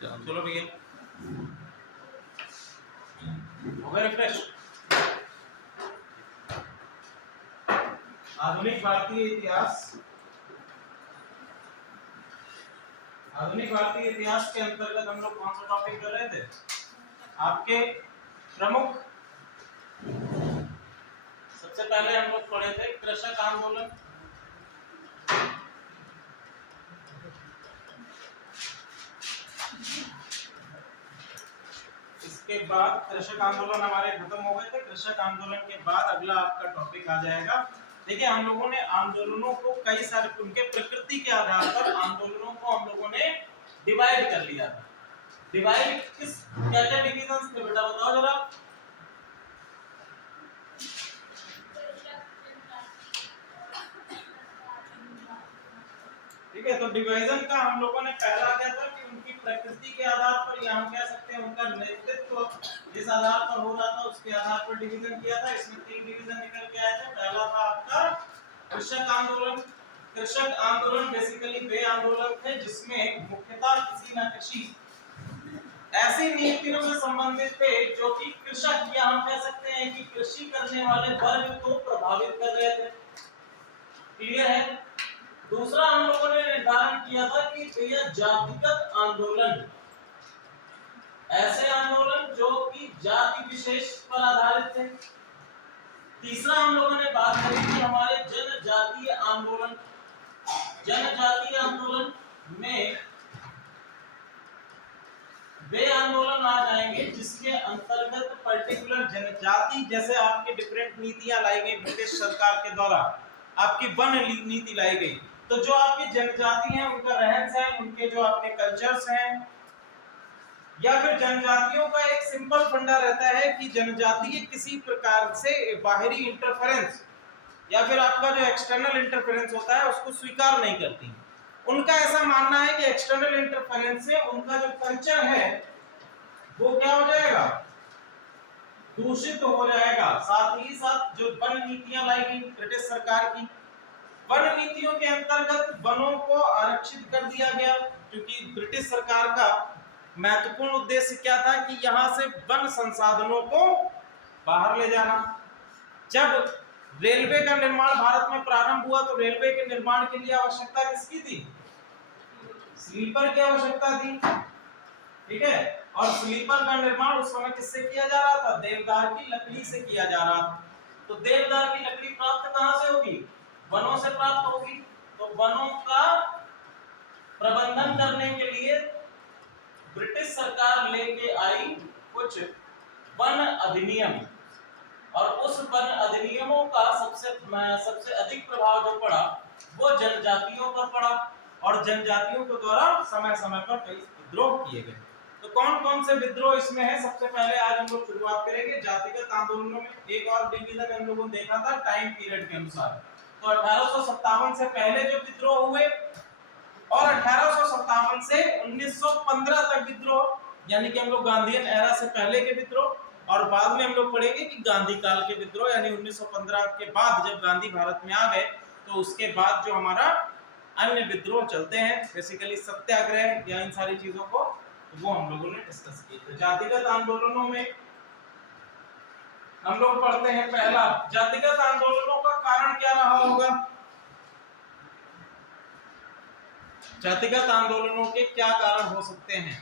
चलो भैया, हो गए रिफ्रेश। आधुनिक भारतीय इतिहास, आधुनिक भारतीय इतिहास के अंतर्गत हम लोग कौन सा टॉपिक कर रहे थे? आपके प्रमुख, सबसे पहले हम लोग पढ़े थे कृषक आंदोलन। इसके बाद कृषक आंदोलन हमारे खत्म हो गए थे। कृषक आंदोलन के बाद अगला आपका टॉपिक आ जाएगा। देखिए, हम लोगों ने आंदोलनों को कई सारे उनके प्रकृति के आधार पर आंदोलनों को हम लोगों ने डिवाइड कर लिया था। डिवाइड किस क्या क्या डिविजन्स थे बेटा, बताओ जरा। ठीक है, तो डिवीजन का हम लोगों ने पहला क्या था कि उनकी प्रकृति के आधार पर, या हम कह सकते हैं उनका नेतृत्व जिस आधार पर हो रहा था उसके आधार पर डिवीजन किया था। इसमें 3 डिवीजन निकल के आए थे। पहला था आपका कृषक आंदोलन। कृषक आंदोलन बेसिकली वे आंदोलन थे जिसमें मुख्यतः किसी न किसी ऐसी नीतियों से संबंधित थे जो कि कृषक, या हम कह सकते हैं कि कृषि करने वाले वर्ग को प्रभावित कर रहे थे। क्लियर है? दूसरा हम लोगों ने निर्धारण किया था कि यह जातिगत आंदोलन, ऐसे आंदोलन जो कि जाति विशेष पर आधारित थे। तीसरा हम लोगों ने बात करी थी हमारे जनजातीय आंदोलन। जनजातीय आंदोलन में वे आंदोलन आ जाएंगे जिसके अंतर्गत पर्टिकुलर जनजाति, जैसे आपकी डिफरेंट नीतियां लाई गई ब्रिटिश सरकार के द्वारा, आपकी वन नीति लाई गई, तो जो आपकी जनजाति हैं उनका रहन सहन, उनके जो आपके कल्चर्स हैं, या फिर जनजातियों का एक सिंपल फंडा रहता है कि जनजाति किसी प्रकार से बाहरी इंटरफेरेंस या फिर आपका जो एक्सटर्नल इंटरफेरेंस होता है उसको स्वीकार नहीं करती। उनका ऐसा मानना है कि एक्सटर्नल इंटरफेरेंस से उनका जो कल्चर है वो क्या हो जाएगा, दूषित हो जाएगा। साथ ही साथ जो वन नीतियां लाई गई ब्रिटिश सरकार की, वन नीतियों के अंतर्गत वनों को आरक्षित कर दिया गया, क्योंकि ब्रिटिश सरकार का महत्वपूर्ण उद्देश्य क्या था कि यहां से वन संसाधनों को बाहर ले जाना। जब रेलवे का निर्माण भारत में प्रारंभ हुआ तो रेलवे के निर्माण के लिए आवश्यकता किसकी थी? स्लीपर की आवश्यकता थी। ठीक है, और स्लीपर का निर्माण उस समय किससे किया जा रहा था? देवदार की लकड़ी से किया जा रहा था। तो देवदार की लकड़ी प्राप्त कहां से होगी? वनों से प्राप्त होगी। तो वनों का प्रबंधन करने के लिए ब्रिटिश सरकार लेके आई कुछ वन अधिनियम, और उस वन अधिनियमों का सबसे अधिक प्रभाव जो पड़ा वो जनजातियों पर पड़ा, और जनजातियों के द्वारा समय समय पर कई विद्रोह किए गए। तो कौन कौन से विद्रोह इसमें है? सबसे पहले आज हम लोग शुरुआत करेंगे जातिगत आंदोलनों में। एक और डिवीजन हम लोगों ने देखा था टाइम पीरियड के अनुसार। तो 1857 से पहले जो विद्रोह हुए और 1857 से 1915 तक विद्रोह, यानी कि हम लोग गांधीयन एरा से पहले के विद्रोह, और बाद में हम लोग पढ़ेंगे कि गांधी काल के विद्रोह, यानी 1915 के बाद जब गांधी भारत में आ गए तो उसके बाद जो हमारा अन्य विद्रोह चलते हैं, बेसिकली सत्याग्रह या इन सारी चीजों को, वो हम लोगों ने डिस्कस किए। तो जातिगत आंदोलनों में हम लोग पढ़ते हैं पहला, जातिगत आंदोलनों का कारण क्या रहा होगा? जातिगत आंदोलनों के क्या कारण हो सकते हैं?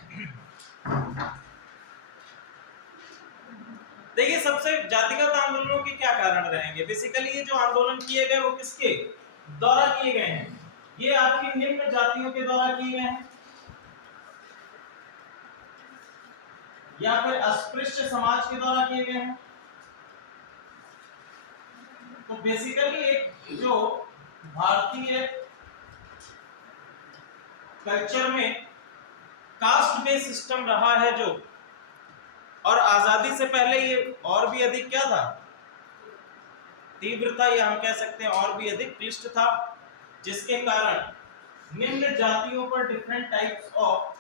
देखिए, सबसे जातिगत आंदोलनों के क्या कारण रहेंगे? बेसिकली ये जो आंदोलन किए गए वो किसके द्वारा किए गए हैं? ये आपकी निम्न जातियों के द्वारा किए गए हैं, या फिर अस्पृश्य समाज के द्वारा किए गए हैं। तो बेसिकली एक जो भारतीय कल्चर में कास्ट बेस्ड सिस्टम रहा है जो, और आजादी से पहले ये और भी अधिक क्या था, तीव्र था, या हम कह सकते हैं और भी अधिक क्लिष्ट था, जिसके कारण निम्न जातियों पर डिफरेंट टाइप्स ऑफ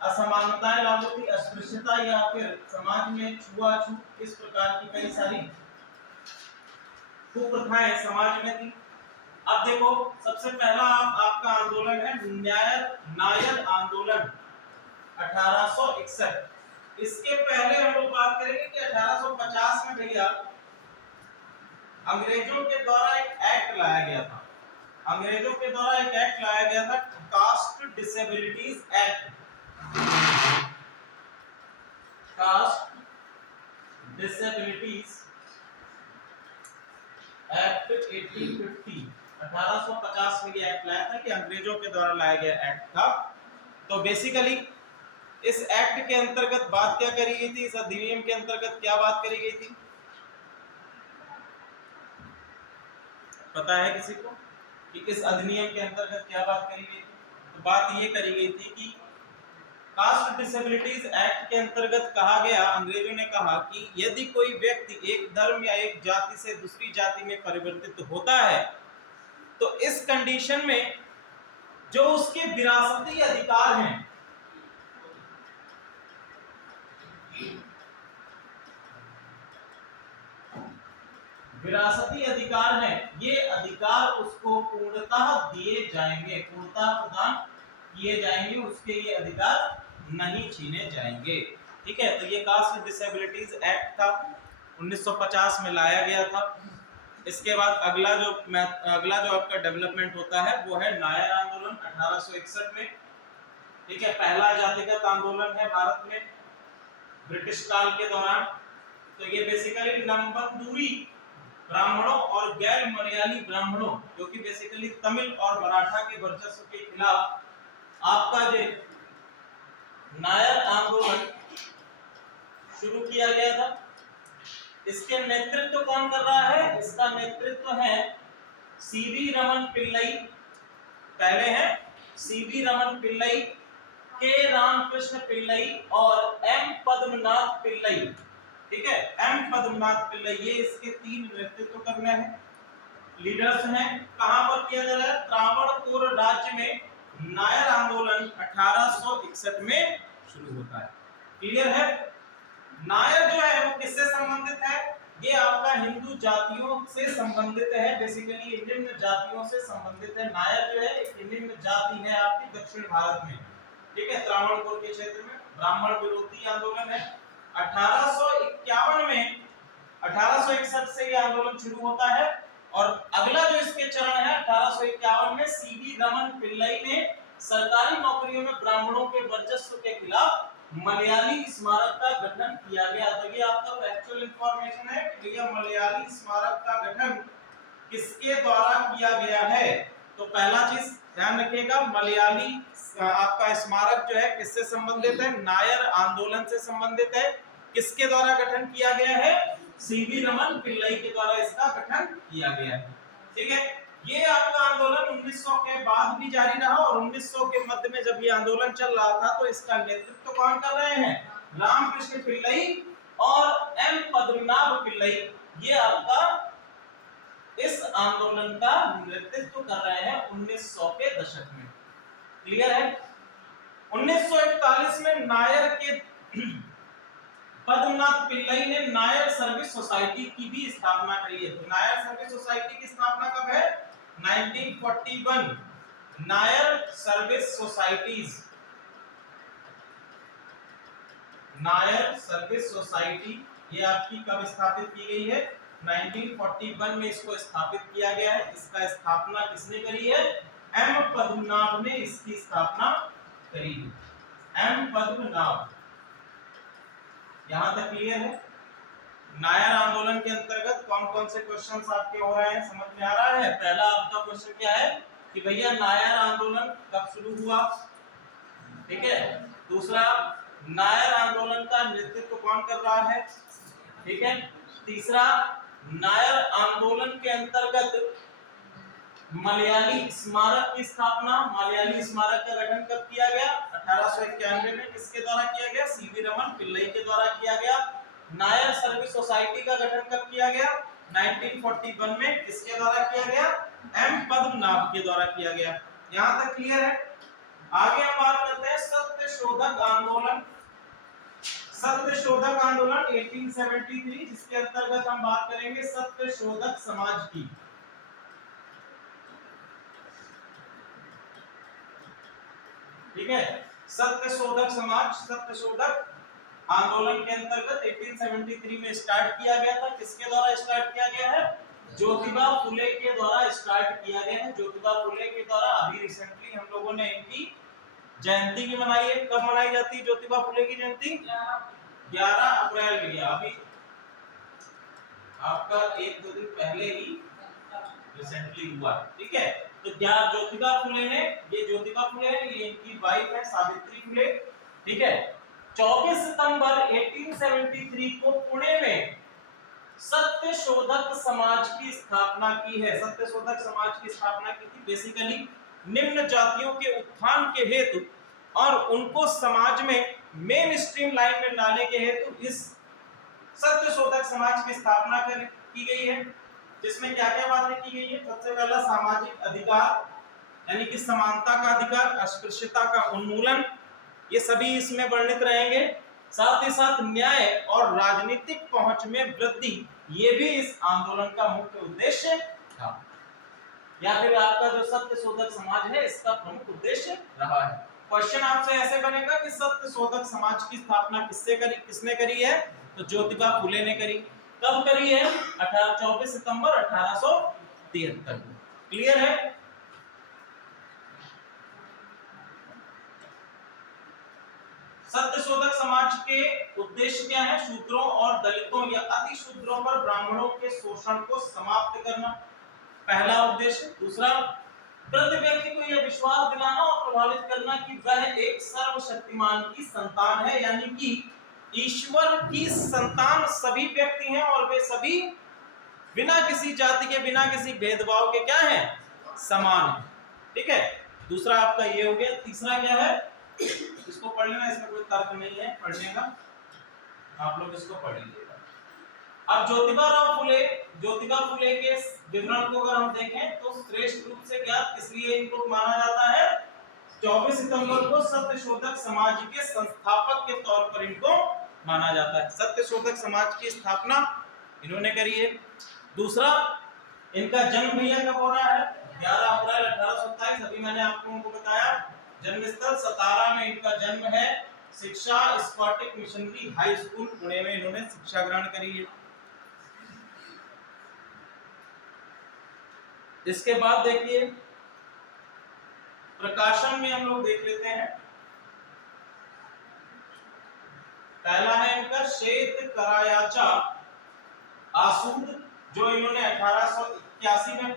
असमानताएं लागू थी, अस्पृश्यता या फिर समाज में छुआछूत, इस प्रकार की कई सारी कुप्रथाएं समाज में थी। अब देखो, सबसे पहला आपका आंदोलन है नायर आंदोलन 1861। इसके पहले हम लोग बात करेंगे कि 1850 में भैया अंग्रेजों के द्वारा एक एक्ट लाया गया था। अंग्रेजों के द्वारा एक एक्ट लाया गया था, caste disabilities act. Caste disabilities act 1850, 1850 में ये एक्ट लाया था कि अंग्रेजों के द्वारा लाया गया एक्ट था। तो बेसिकली इस एक्ट के अंतर्गत बात क्या करी गई थी, इस अधिनियम के अंतर्गत क्या बात करी गई थी, पता है किसी को कि इस अधिनियम के अंतर्गत क्या बात करी गई थी? तो बात ये करी गई थी कि कास्ट डिसेबिलिटीज एक्ट के अंतर्गत कहा गया, अंग्रेजों ने कहा कि यदि कोई व्यक्ति एक धर्म या एक जाति से दूसरी जाति में परिवर्तित होता है तो इस कंडीशन में जो उसके विरासती अधिकार हैं, विरासती अधिकार है, ये अधिकार उसको पूर्णतः दिए जाएंगे, पूर्णतः प्रदान किए जाएंगे, उसके ये अधिकार नहीं छीने जाएंगे। ठीक है, तो ये कास्ट डिसेबिलिटीज एक्ट था, 1950 में लाया गया था। इसके बाद अगला जो आपका डेवलपमेंट होता है वो है नायर आंदोलन 1861 में। ठीक है, पहला जातिगत आंदोलन है भारत में ब्रिटिश काल के दौरान। तो ये बेसिकली नंबंदूरी ब्राह्मणों और गैर मलयाली ब्राह्मणों, जो कि बेसिकली तमिल और मराठा के वर्चस्व के खिलाफ आपका जो नायर आंदोलन शुरू किया गया था। इसके नेतृत्व कौन कर रहा है? इसका नेतृत्व है सीवी रमन पिल्लई। पहले है सीवी रमन पिल्लई, के रामकृष्ण पिल्लई और एम पद्मनाथ पिल्लई। ठीक है, एम पद्मनाथ पिल्लई, ये इसके तीन नेतृत्व करने हैं, लीडर्स हैं। कहां पर किया जा रहा है? त्रावणकोर राज्य में नायर आंदोलन 1861 में शुरू होता है। क्लियर है? नायर जो है वो किससे संबंधित है? ये आपका हिंदू जातियों से संबंधित है, बेसिकली निम्न जातियों से संबंधित है। नायर जो है एक निम्न जाति है आपकी दक्षिण भारत में। ठीक है, त्रावणकोर के क्षेत्र में ब्राह्मण विरोधी आंदोलन है। 1851 में 1861 से ये आंदोलन शुरू होता है और अगला जो इसके चरण है 1851 में सीवी रमन पिल्लई ने सरकारी नौकरियों में ब्राह्मणों के वर्चस्व के खिलाफ मलयाली स्मारक का गठन किया गया। तो ये आपका फैक्चुअल इंफॉर्मेशन है कि भैया मलयाली स्मारक का गठन किसके द्वारा किया गया है। तो पहला चीज ध्यान रखिएगा, मलयाली आपका स्मारक जो है किससे संबंधित है? नायर आंदोलन से संबंधित है। किसके द्वारा गठन किया गया है? सीवी रमन पिल्लई के द्वारा इसका गठन किया गया है। ठीक है, ये आपका आंदोलन 1900 के बाद भी जारी रहा और 1900 के मध्य में जब ये आंदोलन चल रहा था तो इसका नेतृत्व कौन कर रहे हैं? रामकृष्ण पिल्लई और एम पद्मनाभ पिल्लई, ये आपका इस आंदोलन का नेतृत्व कर रहे हैं 1900 के दशक में। क्लियर है? 1941 में नायर के पद्मनाथ पिल्लई ने नायर सर्विस सोसाइटी की भी स्थापना करी है। तो नायर सर्विस सोसाइटी की स्थापना कब है? 1941। Nair service societies, Nair service society ये आपकी कब स्थापित की गई है? 1941 में इसको स्थापित किया गया है। इसका स्थापना किसने करी है? एम पद्मनाभ ने इसकी स्थापना करी है। एम पद्मनाभ, यहां तक क्लियर है? नायर आंदोलन के अंतर्गत कौन कौन से क्वेश्चंस आपके हो रहे हैं, समझ में आ रहा है? पहला आपका क्वेश्चन क्या है कि भैया नायर आंदोलन कब शुरू हुआ? ठीक है, दूसरा नायर आंदोलन का नेतृत्व कौन कर रहा है? ठीक है, तीसरा नायर आंदोलन के अंतर्गत मलयाली स्मारक की स्थापना, मलयाली स्मारक का गठन कब किया गया? 1891 में। किसके द्वारा किया गया? सीवी रमन पिल्लई के द्वारा किया गया। नायर सर्विस सोसाइटी का गठन कब किया गया? 1941 में। किसके द्वारा किया गया? एम पद्मनाभ के द्वारा किया गया। यहां तक क्लियर है? आगे हम बात करते हैं सत्यशोधक आंदोलन। सत्यशोधक आंदोलन 1873, जिसके अंतर्गत हम बात करेंगे सत्यशोधक समाज की। ठीक है, सत्यशोधक समाज, सत्यशोधक आंदोलन के अंतर्गत 1873 में स्टार्ट किया गया था। किसके द्वारा स्टार्ट किया गया है? ज्योतिबा फुले के द्वारा स्टार्ट किया गया है। ज्योतिबा फुले के द्वारा अभी रिसेंटली हम लोगों ने इनकी जयंती भी मनाई है। कब मनाई जाती है ज्योतिबा फुले की जयंती? 11 अप्रैल में। अभी आपका 1-2 दिन पहले ही रिसेंटली हुआ, ठीक है। तो क्या ज्योतिबा फुले ने, ये ज्योतिबा फुले है, ये इनकी वाइफ है सावित्री फुले, ठीक है। 24 सितंबर 1873 को पुणे में सत्यशोधक समाज की स्थापना की है। सत्यशोधक समाज की स्थापना की थी बेसिकली निम्न जातियों के उत्थान के हेतु और उनको समाज में मेन स्ट्रीम लाइन में लाने के हेतु इस सत्यशोधक समाज की स्थापना की गई है, जिसमें क्या क्या बातें की गई है? सबसे पहला सामाजिक अधिकार यानी कि समानता का अधिकार, अस्पृश्यता का उन्मूलन, ये सभी इसमें वर्णित रहेंगे। साथ ही साथ न्याय और राजनीतिक पहुंच में वृद्धि, ये भी इस आंदोलन का मुख्य उद्देश्य था, या फिर आपका जो सत्यशोधक समाज है इसका प्रमुख उद्देश्य रहा है। क्वेश्चन आपसे ऐसे बनेगा कि सत्यशोधक समाज की स्थापना किसने करी है? तो ज्योतिबा फुले ने करी। कब करी है? 24 सितंबर 1873। क्लियर है? सत्यशोधक समाज के उद्देश्य क्या है? शूद्रों और दलितों या अति शूद्रों पर ब्राह्मणों के शोषण को समाप्त करना, पहला उद्देश्य। दूसरा, प्रति व्यक्ति को यह विश्वास दिलाना और प्रभावित करना कि वह एक सर्वशक्तिमान की संतान है, यानी कि ईश्वर की संतान सभी व्यक्ति हैं और वे सभी बिना किसी जाति के, बिना किसी भेदभाव के क्या हैं? समान हैं, ठीक है। दूसरा आपका ये हो गया। तीसरा क्या है? इसको पढ़ लेना, इसमें कोई तर्क नहीं है पढ़ने का, आप लोग इसको पढ़ लीजिएगा। अब ज्योतिबा फुले के विवरण को अगर हम देखें तो श्रेष्ठ रूप से ज्ञात, इसलिए इनको माना जाता है 24 सितंबर को सत्यशोधक समाज के संस्थापक के तौर पर इनको माना जाता है। सत्यशोधक समाज की स्थापना इन्होंने करी है। दूसरा, इनका जन्म भैया कब हो रहा है? 11 अप्रैल 1827। अभी मैंने आपको उनको बताया। जन्मस्थल सतारा में इनका जन्म है। शिक्षा Scottish missionary high school Pune में इन्होंने शिक्षा ग्रहण करी है। इसके बाद देखिए प्रकाशन में हम लोग देख लेते हैं। पहला है इनका श्वेत करायाचा आसूद, जो इन्होंने 1881 में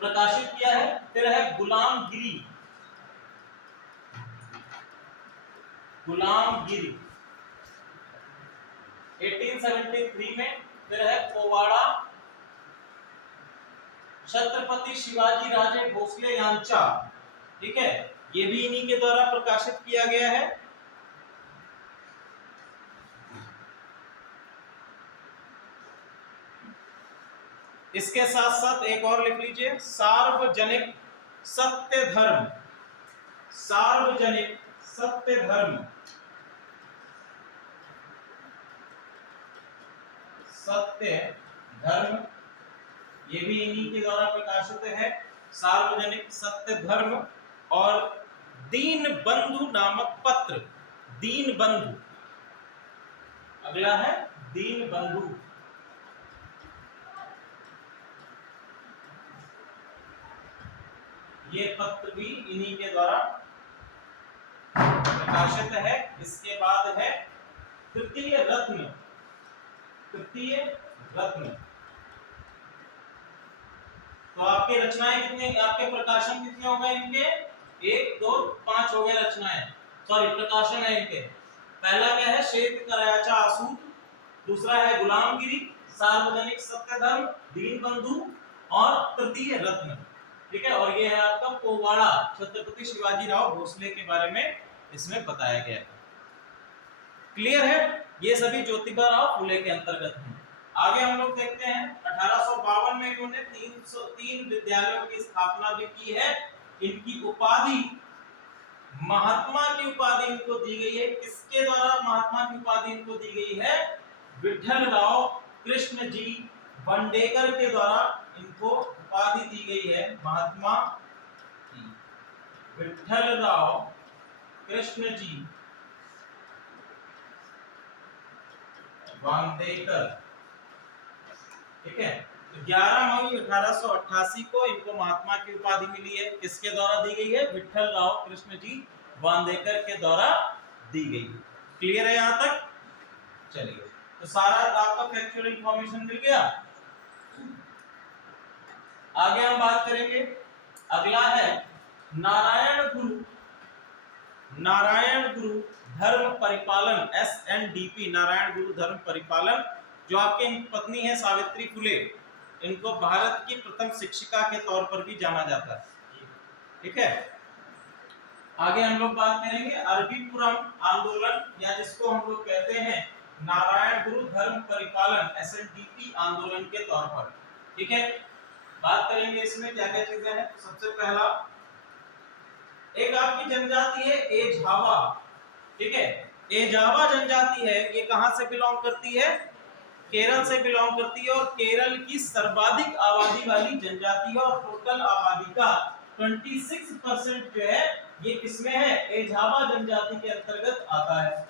प्रकाशित किया है। फिर है गुलामगिरी 1873 में। फिर है पोवाड़ा छत्रपति शिवाजी राजे भोसले यांचा, ठीक है, ये भी इन्हीं के द्वारा प्रकाशित किया गया है। इसके साथ साथ एक और लिख लीजिए, सार्वजनिक सत्य धर्म। सार्वजनिक सत्य धर्म, सत्य धर्म, ये भी इन्हीं के द्वारा प्रकाशित है। सार्वजनिक सत्य धर्म और दीन बंधु नामक पत्र। दीन बंधु, अगला है दीन बंधु। ये पत्र भी इन्हीं के द्वारा प्रकाशित है। इसके बाद है तृतीय रत्न। तृतीय रत्न, तो आपके रचनाएं कितने, आपके प्रकाशन कितने हो गए इनके? 1, 2, 5 हो गए रचनाएं, सॉरी प्रकाशन है इनके। पहला क्या है? श्वेत करायाचा आसूद। दूसरा है गुलामगिरी, सार्वजनिक सत्य धर्म, दीन बंधु और तृतीय रत्न, ठीक है। और ये है आपका पोवाड़ा छत्रपति शिवाजी राव भोसले के बारे में इसमें बताया गया है। क्लियर है? ये सभी ज्योतिबा राव फुले के अंतर्गत हैं। आगे हम लोग देखते हैं 1852 में इन्होंने 303 विद्यालयों की स्थापना भी की है। इनकी उपाधि, महात्मा की उपाधि इनको दी गई है। किसके द्वारा महात्मा की उपाधि इनको दी गई है? विठल राव कृष्ण जी बंडेकर के द्वारा इनको उपाधि दी गई है महात्मा की। विठ्ठलराव कृष्ण जी वांदेकर, ठीक है। तो 11 मई 1888 को इनको महात्मा की उपाधि मिली है। किसके द्वारा दी गई है? विठ्ठलराव कृष्ण जी वांदेकर के द्वारा दी गई है। क्लियर है यहां तक? चलिए, तो सारा आपका फैक्चुअल इंफॉर्मेशन मिल गया। आगे हम बात करेंगे, अगला है नारायण गुरु धर्म परिपालन, SNDP, नारायण गुरु धर्म परिपालन, जो आपके पत्नी है सावित्री फुले, इनको भारत की प्रथम शिक्षिका के तौर पर भी जाना जाता है, ठीक है। आगे हम लोग बात करेंगे अरबीपुरम आंदोलन, या जिसको हम लोग कहते हैं नारायण गुरु धर्म परिपालन, SNDP आंदोलन के तौर पर, ठीक है। बात करेंगे इसमें क्या क्या चीजें हैं। सबसे पहला, एक आपकी जनजाति है एझावा, ठीक है। एझावा जनजाति है, ये कहां से बिलोंग करती है? केरल से बिलोंग करती है, और केरल की सर्वाधिक आबादी वाली जनजाति है, और टोटल आबादी का 26% जो है ये किसमें है? एझावा जनजाति के अंतर्गत आता है।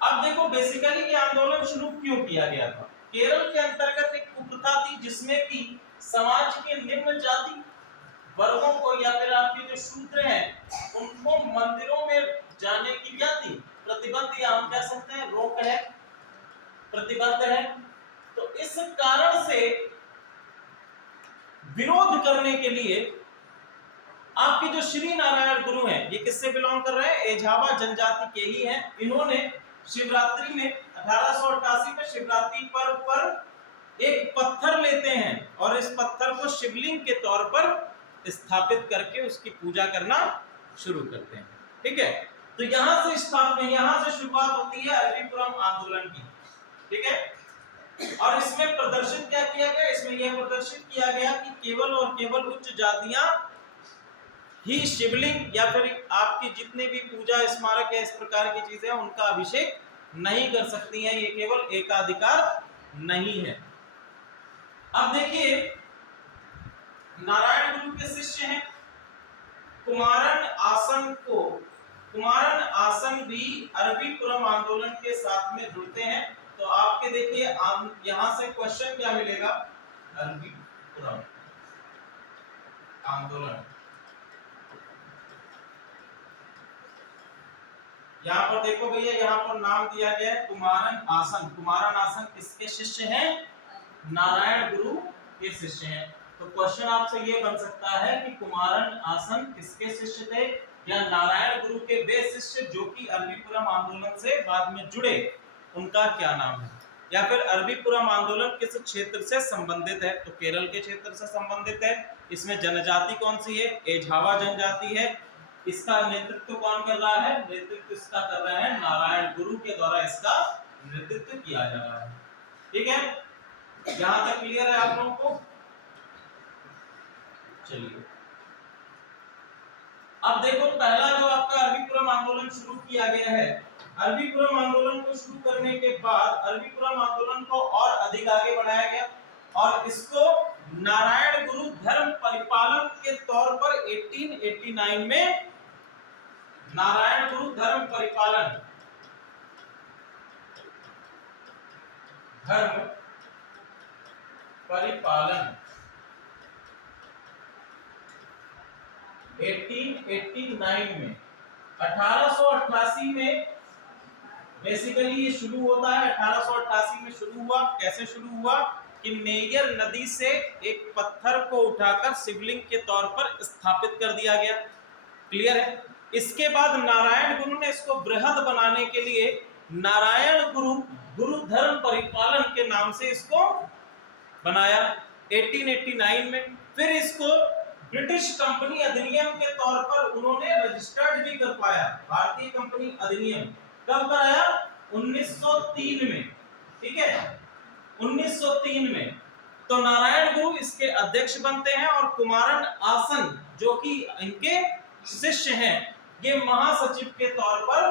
अब देखो बेसिकली ये आंदोलन शुरू क्यों किया गया था। केरल के अंतर्गत एक कुप्रथा थी जिसमें कि समाज के निम्न जाति वर्गों को, या फिर आपके जो शूद्र हैं, उनको मंदिरों में जाने की क्या थी? प्रतिबंध, या हम कह सकते हैं रोक है, प्रतिबंध है। तो इस कारण से विरोध करने के लिए आपके जो श्री नारायण गुरु हैं, ये किससे बिलोंग कर रहे हैं? एझावा जनजाति के ही हैं। इन्होंने शिवरात्रि में 1888 में शिवरात्रि पर्व पर एक पत्थर लेते हैं, और इस पत्थर को शिवलिंग के तौर पर स्थापित करके उसकी पूजा करना शुरू करते हैं, ठीक है। तो यहां से शुरुआत होती है अरबीपुरम आंदोलन की, ठीक है। और इसमें प्रदर्शित क्या किया गया? इसमें यह प्रदर्शित किया गया कि केवल और केवल उच्च जातियां ही शिवलिंग या फिर आपकी जितने भी पूजा स्मारक है, इस प्रकार की चीजें, उनका अभिषेक नहीं कर सकती हैं। ये केवल एकाधिकार नहीं है। अब देखिए, नारायण गुरु के शिष्य हैं कुमारन आसन भी अरबीपुरम आंदोलन के साथ में जुड़ते हैं। तो आपके देखिए यहां से क्वेश्चन क्या मिलेगा? अरबीपुरम आंदोलन, यहाँ पर देखो भैया, यहाँ पर नाम दिया गया है कुमारन आसन किसके शिष्य हैं? नारायण गुरु के शिष्य हैं। तो क्वेश्चन आपसे ये बन सकता है कि कुमारन आसन किसके शिष्य थे, या नारायण गुरु के वे शिष्य जो कि अरबीपुरम आंदोलन से बाद में जुड़े, उनका क्या नाम है? या फिर अरबीपुरम आंदोलन किस क्षेत्र से संबंधित है? तो केरल के क्षेत्र से संबंधित है। इसमें जनजाति कौन सी है? एझावा जनजाति है। इसका नेतृत्व कौन कर रहा है? नेतृत्व इसका कर रहे हैं नारायण गुरु के द्वारा इसका नेतृत्व किया जा रहा है, ठीक है। यहां तक क्लियर है आप लोगों को? चलिए, अब देखो पहला जो आपका अरबीपुरम आंदोलन शुरू किया गया है, अरबीपुरम आंदोलन को शुरू करने के बाद अरबीपुरम आंदोलन को और अधिक आगे बढ़ाया गया, और इसको नारायण गुरु धर्म परिपालन के तौर पर 1889 में नारायण गुरु धर्म परिपालन 1889 में, 1888 में बेसिकली ये शुरू होता है। 1888 में शुरू हुआ। कैसे शुरू हुआ कि नेयर नदी से एक पत्थर को उठाकर शिवलिंग के तौर पर स्थापित कर दिया गया। क्लियर है? इसके बाद नारायण गुरु ने इसको बृहद बनाने के लिए नारायण गुरु धर्म परिपालन के नाम से इसको बनाया 1889 में। फिर इसको ब्रिटिश कंपनी अधिनियम के तौर पर उन्होंने रजिस्टर्ड भी कर पाया। भारतीय कंपनी अधिनियम कब कराया? 1903 में, ठीक है, 1903 में। तो नारायण गुरु इसके अध्यक्ष बनते हैं, और कुमारन आसन जो कि इनके शिष्य हैं, ये महासचिव के तौर पर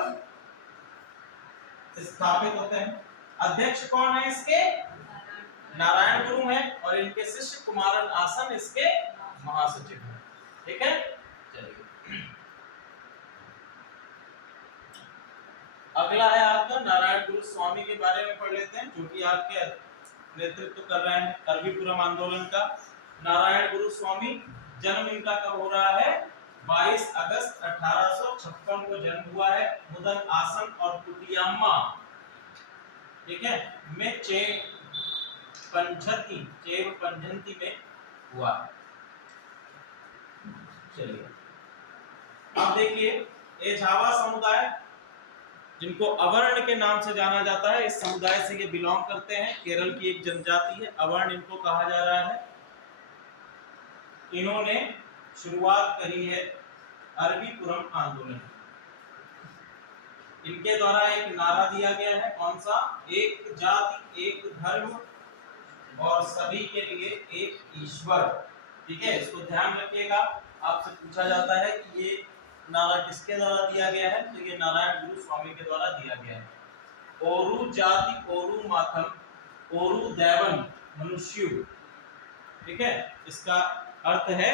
स्थापित होते हैं। अध्यक्ष कौन है इसके? नारायण गुरु हैं, और इनके शिष्य कुमारन आसन इसके महासचिव है। ठीक है, चलिए अगला है आपका नारायण गुरु स्वामी के बारे में पढ़ लेते हैं, जो कि आपके नेतृत्व कर रहे हैं करवीपुरम आंदोलन का। नारायण गुरु स्वामी, जन्म इनका कब हो रहा है? 22 अगस्त 1856 को जन्म हुआ है। मुदन आसन और कुटियामा, ठीक है, में चेव पंझंती में हुआ। चलिए अब देखिए, ये झावा समुदाय, जिनको अवर्ण के नाम से जाना जाता है, इस समुदाय से ये बिलोंग करते हैं। केरल की एक जनजाति है, अवर्ण इनको कहा जा रहा है। इन्होंने शुरुआत करी है अरबीपुरम आंदोलन। इनके द्वारा एक नारा दिया गया है, कौन सा? एक जाति एक धर्म और सभी के लिए एक ईश्वर। ठीक है, इसको ध्यान रखिएगा। आपसे पूछा जाता है कि ये नारा किसके द्वारा दिया गया है, तो ये नारायण गुरु स्वामी के द्वारा दिया गया है। ओरु जाति ओरु माथम ओरु दैवन मनुष्यु। ठीक है, इसका अर्थ है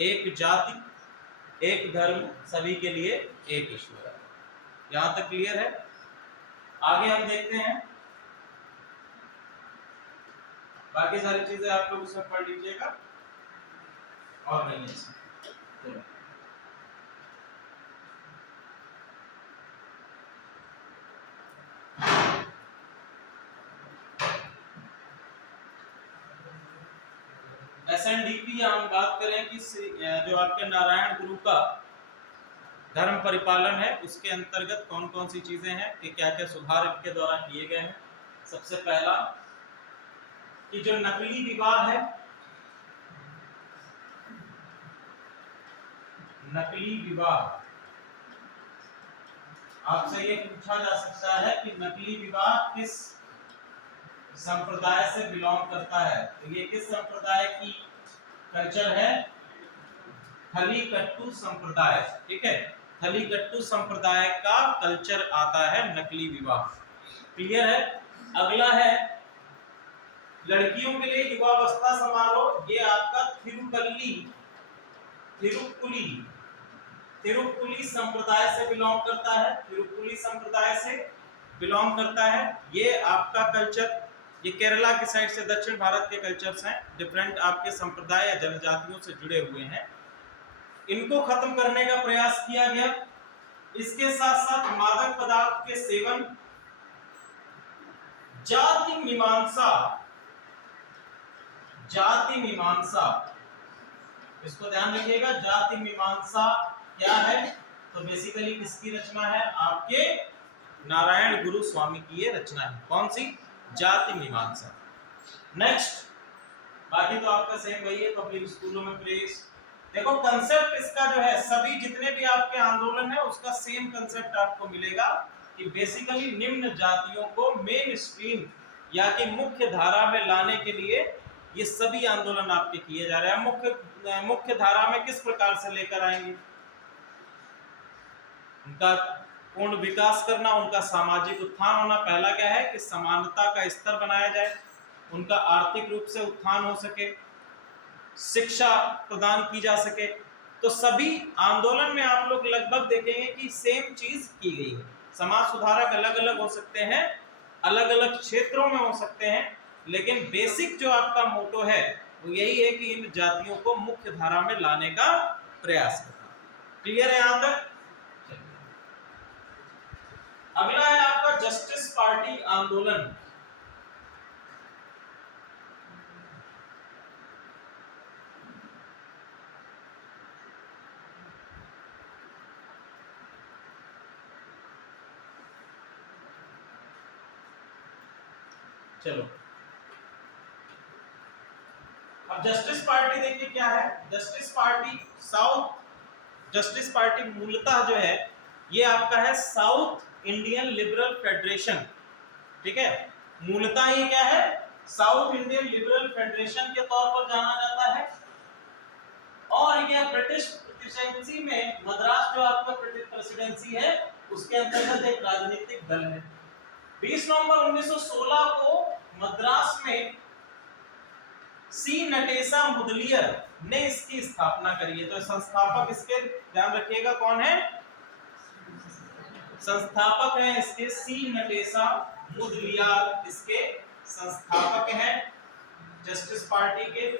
एक जाति एक धर्म सभी के लिए एक ईश्वर। यहां तक क्लियर है? आगे हम देखते हैं, बाकी सारी चीजें आप लोग उसमें पढ़ लीजिएगा और नहीं है इसमें। एसएनडीपी हम बात करें कि जो आपके नारायण गुरु का धर्म परिपालन है, उसके अंतर्गत कौन कौन सी चीजें हैं कि क्या क्या सुधार इनके द्वारा किए गए हैं। सबसे पहला कि जो नकली विवाह है, नकली विवाह, आपसे ये पूछा जा सकता है कि नकली विवाह किस संप्रदाय से बिलोंग करता है। तो ये किस संप्रदाय की कल्चर है? थलीकट्टू संप्रदाय। ठीक है, थलीकट्टू संप्रदाय का कल्चर आता है नकली विवाह। क्लियर है? अगला है लड़कियों के लिए युवावस्था समारोह। ये आपका तिरुक्कुली संप्रदाय से बिलोंग करता है। तिरुक्कुली संप्रदाय से बिलोंग करता है। ये आपका कल्चर, ये केरला की साइड से दक्षिण भारत के कल्चर्स हैं, डिफरेंट आपके संप्रदाय या जनजातियों से जुड़े हुए हैं। इनको खत्म करने का प्रयास किया गया। इसके साथ साथ मादक पदार्थ के सेवन, जाति मीमांसा, इसको ध्यान रखिएगा। जाति मीमांसा क्या है? तो बेसिकली किसकी रचना है? आपके नारायण गुरु स्वामी की ये रचना है। कौन सी? जाति मीमांसा। नेक्स्ट, बाकी तो आपका सेम वही है, पब्लिक स्कूलों में प्रेस। देखो कंसेप्ट इसका जो है, सभी जितने भी आपके आंदोलन है उसका सेम कंसेप्ट आपको मिलेगा कि बेसिकली निम्न जातियों को मेन स्ट्रीम या कि मुख्य धारा में लाने के लिए ये सभी आंदोलन आपके किए जा रहे हैं। मुख्य धारा में किस प्रकार से लेकर आएंगे? उनका पूर्ण विकास करना, उनका सामाजिक उत्थान होना। पहला क्या है कि समानता का स्तर बनाया जाए, उनका आर्थिक रूप से उत्थान हो सके, शिक्षा प्रदान की जा सके। तो सभी आंदोलन में आप लोग लगभग देखेंगे कि सेम चीज की गई है। समाज सुधारक अलग अलग हो सकते हैं, अलग अलग क्षेत्रों में हो सकते हैं, लेकिन बेसिक जो आपका मोटो है वो यही है कि इन जातियों को मुख्य धारा में लाने का प्रयास करना। क्लियर है यहां तक? अगला है आपका जस्टिस पार्टी आंदोलन। चलो अब जस्टिस पार्टी देखिए क्या है। जस्टिस पार्टी मूलतः जो है ये आपका है साउथ इंडियन लिबरल फेडरेशन। ठीक है, मूलतः ये क्या है? साउथ इंडियन लिबरल फेडरेशन के तौर पर जाना जाता है। और ये ब्रिटिश प्रेसिडेंसी में, मद्रास जो आपका प्रेसिडेंसी है उसके अंतर्गत एक राजनीतिक दल है। 20 नवंबर 1916 को मद्रास में सी नटेशा मुदलियर ने इसकी स्थापना करी है। तो संस्थापक इसके ध्यान रखिएगा कौन है, संस्थापक है इसके सी नटेशा मुदलियार, इसके संस्थापक हैं जस्टिस पार्टी के।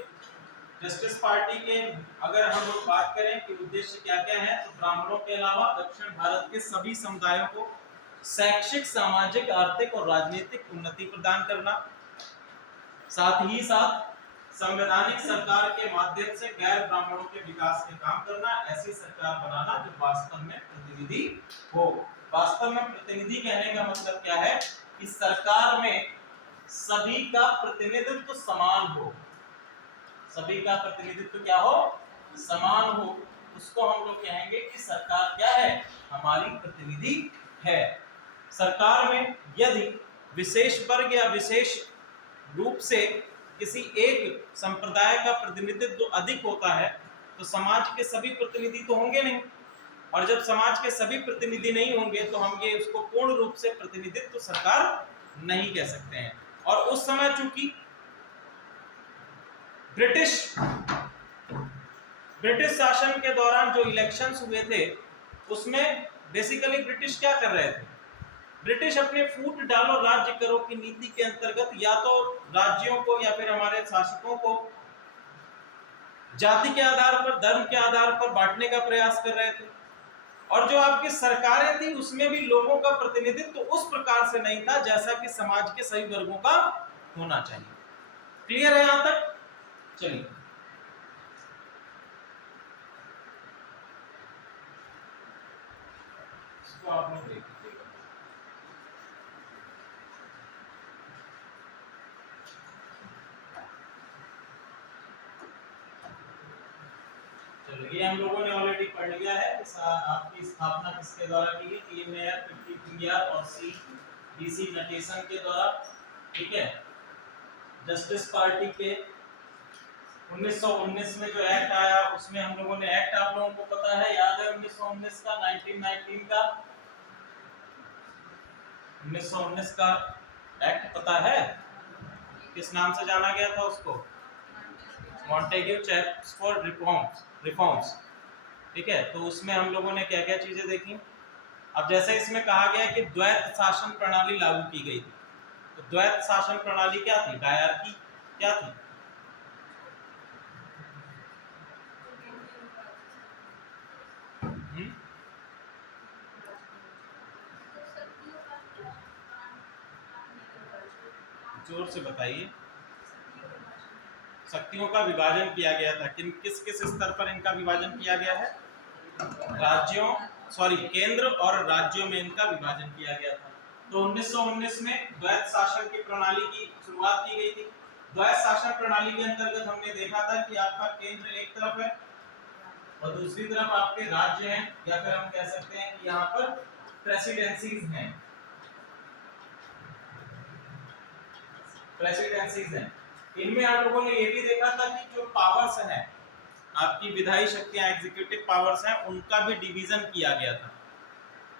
जस्टिस पार्टी के अगर हम लोग बात करें कि उद्देश्य क्या क्या है, तो ब्राह्मणों के अलावा दक्षिण भारत के सभी समुदायों को शैक्षिक, सामाजिक, आर्थिक और राजनीतिक उन्नति प्रदान करना, साथ ही साथ संवैधानिक सरकार के माध्यम से गैर ब्राह्मणों के विकास के काम करना, ऐसी सरकार बनाना जो वास्तव में प्रतिनिधि हो। वास्तव में प्रतिनिधि कहने का मतलब क्या है कि सरकार में सभी का प्रतिनिधित्व समान हो, सभी का प्रतिनिधित्व क्या हो, समान हो, उसको हम लोग कहेंगे कि सरकार क्या है, हमारी प्रतिनिधि है। सरकार में यदि विशेष वर्ग या विशेष रूप से किसी एक संप्रदाय का प्रतिनिधित्व अधिक होता है तो समाज के सभी प्रतिनिधि तो होंगे नहीं, और जब समाज के सभी प्रतिनिधि नहीं होंगे तो हम ये उसको पूर्ण रूप से प्रतिनिधित्व सरकार नहीं कह सकते हैं। और उस समय चूंकि ब्रिटिश शासन के दौरान जो इलेक्शंस हुए थे उसमें बेसिकली ब्रिटिश क्या कर रहे थे, ब्रिटिश अपने फूट डालो राज्य करो की नीति के अंतर्गत या तो राज्यों को या फिर हमारे शासकों को जाति के आधार पर, धर्म के आधार पर बांटने का प्रयास कर रहे थे, और जो आपकी सरकारें थी उसमें भी लोगों का प्रतिनिधित्व तो उस प्रकार से नहीं था जैसा कि समाज के सभी वर्गों का होना चाहिए। क्लियर है यहां तक? चलिए इसको आप लोग देखिए। ये हम लोगों ने ऑलरेडी पढ़ लिया है। आपकी स्थापना किसके द्वारा की गई, टी मेयर, पीटी पिंगियार और सी डीसी नटेशन के द्वारा, ठीक है। जस्टिस पार्टी के 1919 में जो एक्ट आया उसमें हम लोगों ने एक्ट, आप लोगों को पता है, याद है 1919 का, 1919 का 1919 का एक्ट पता है, किस नाम से जाना गया था उसको, मॉन्टेग्यू चैप्स फॉर रिफॉर्म्स, ठीक है। तो उसमें हम लोगों ने क्या क्या चीजें देखी। अब जैसे इसमें कहा गया कि द्वैत शासन प्रणाली लागू की गई थी, तो द्वैत शासन प्रणाली क्या थी, डायरकी क्या थी, जोर से बताइए। शक्तियों का विभाजन किया गया था, किस किस स्तर पर इनका विभाजन किया गया है, राज्यों केंद्र और राज्यों में इनका विभाजन किया गया था। तो 1919 में द्वैत शासन की प्रणाली की शुरुआत की गई थी। द्वैत शासन प्रणाली के अंतर्गत हमने देखा था कि आपका केंद्र एक तरफ है और दूसरी तरफ आपके राज्य हैं, या फिर हम कह सकते हैं कि यहाँ पर प्रेसिडेंसीज हैं, प्रेसिडेंसीज हैं। इनमें आप लोगों ने ये भी देखा था कि जो पावर्स हैं, आपकी विधायी शक्तियां, एग्जीक्यूटिव पावर्स हैं, उनका भी डिवीजन किया गया था।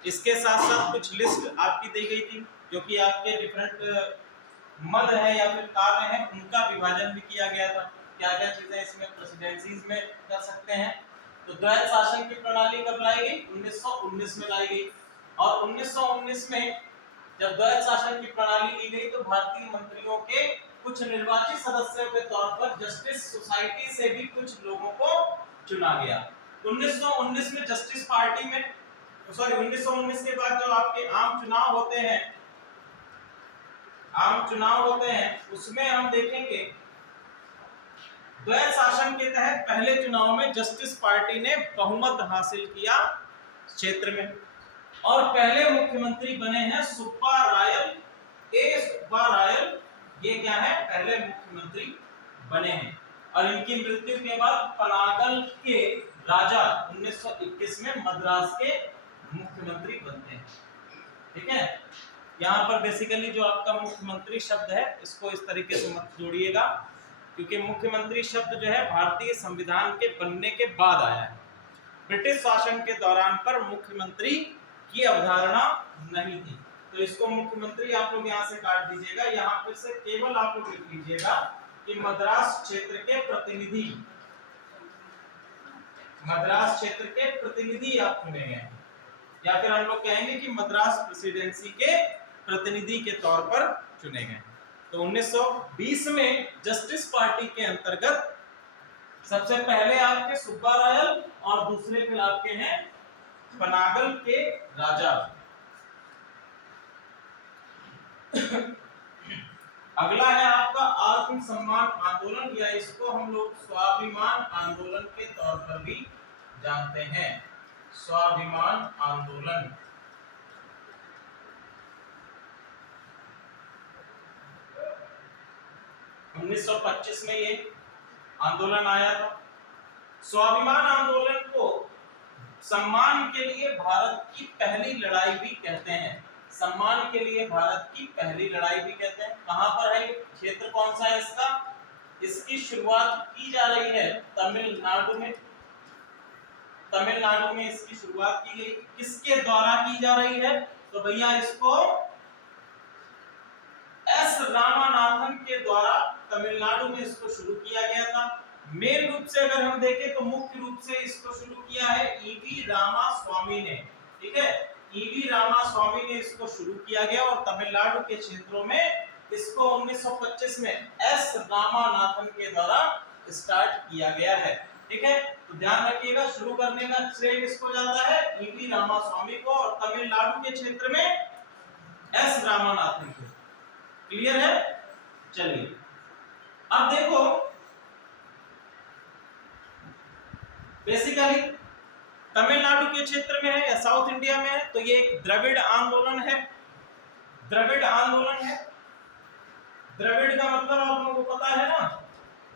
इसके साथ साथ कुछ लिस्ट आपकी दी गई थी जो कि आपके डिफरेंट मद है या फिर कार्य हैं, उनका विभाजन भी किया गया था। क्या क्या चीजें इसमें प्रेसिडेंसीज में कर सकते हैं। तो द्वैत शासन की प्रणाली कब लाई गई, 1919 में लाई गई। और 1919 में जब द्वैत शासन की प्रणाली ली गई तो भारतीय मंत्रियों के कुछ निर्वाचित सदस्यों के तौर पर जस्टिस सोसाइटी से भी कुछ लोगों को चुना गया। 1919 में जस्टिस पार्टी में 1919 के बाद जो आपके आम चुनाव होते हैं उसमें हम देखेंगे द्वैत शासन के तहत पहले चुनाव में जस्टिस पार्टी ने बहुमत हासिल किया क्षेत्र में, और पहले मुख्यमंत्री बने हैं सुब्बारायल, ये क्या है, पहले मुख्यमंत्री बने हैं। और इनकी मृत्यु के बाद पनागल के राजा 1921 में मद्रास के मुख्यमंत्री बनते हैं, ठीक है। यहाँ पर बेसिकली जो आपका मुख्यमंत्री शब्द है इसको इस तरीके से मत जोड़िएगा, क्योंकि मुख्यमंत्री शब्द जो है भारतीय संविधान के बनने के बाद आया है। ब्रिटिश शासन के दौरान पर मुख्यमंत्री की अवधारणा नहीं थी, तो इसको मुख्यमंत्री आप लोग यहाँ से काट दीजिएगा। यहाँ पर से केवल आप लोग लिख लीजिएगा कि मद्रास क्षेत्र के प्रतिनिधि, मद्रास क्षेत्र के प्रतिनिधि आप चुने गए, या फिर हम लोग कहेंगे कि मद्रास प्रेसिडेंसी के प्रतिनिधि के तौर पर चुने गए। तो 1920 में जस्टिस पार्टी के अंतर्गत सबसे पहले आपके सुब्बा रायल और दूसरे फिर आपके हैं पनागल के राजा। अगला है आपका आत्म सम्मान आंदोलन, या इसको हम लोग स्वाभिमान आंदोलन के तौर पर भी जानते हैं। स्वाभिमान आंदोलन। उन्नीस 1925 में ये आंदोलन आया था। स्वाभिमान आंदोलन को सम्मान के लिए भारत की पहली लड़ाई भी कहते हैं। सम्मान के लिए भारत की पहली लड़ाई भी कहते हैं। कहां पर है? क्षेत्र कौन सा है इसका? इसकी शुरुआत की जा रही है तमिलनाडु में। तमिलनाडु में इसकी शुरुआत की गई। किसके द्वारा की जा रही है? तो भैया इसको एस रामानाथन के द्वारा तमिलनाडु में इसको शुरू किया गया था। मेन रूप से अगर हम देखें तो मुख्य रूप से इसको शुरू किया है ईवी रामास्वामी ने। ठीक है, ईवी रामास्वामी ने इसको शुरू किया गया और तमिलनाडु के क्षेत्रों में इसको 1925 में एस रामानाथन के द्वारा स्टार्ट किया गया है। ठीक है, तो ध्यान रखिएगा, शुरू करने का श्रेय किसको जाता है? ईवी रामास्वामी को, और तमिलनाडु के क्षेत्र में एस रामानाथन को। क्लियर है? चलिए अब देखो, बेसिकली तमिलनाडु के क्षेत्र में है या साउथ इंडिया में है, तो ये एक द्रविड़ आंदोलन है। द्रविड़ आंदोलन है। द्रविड़ का मतलब आप लोगों को पता है ना,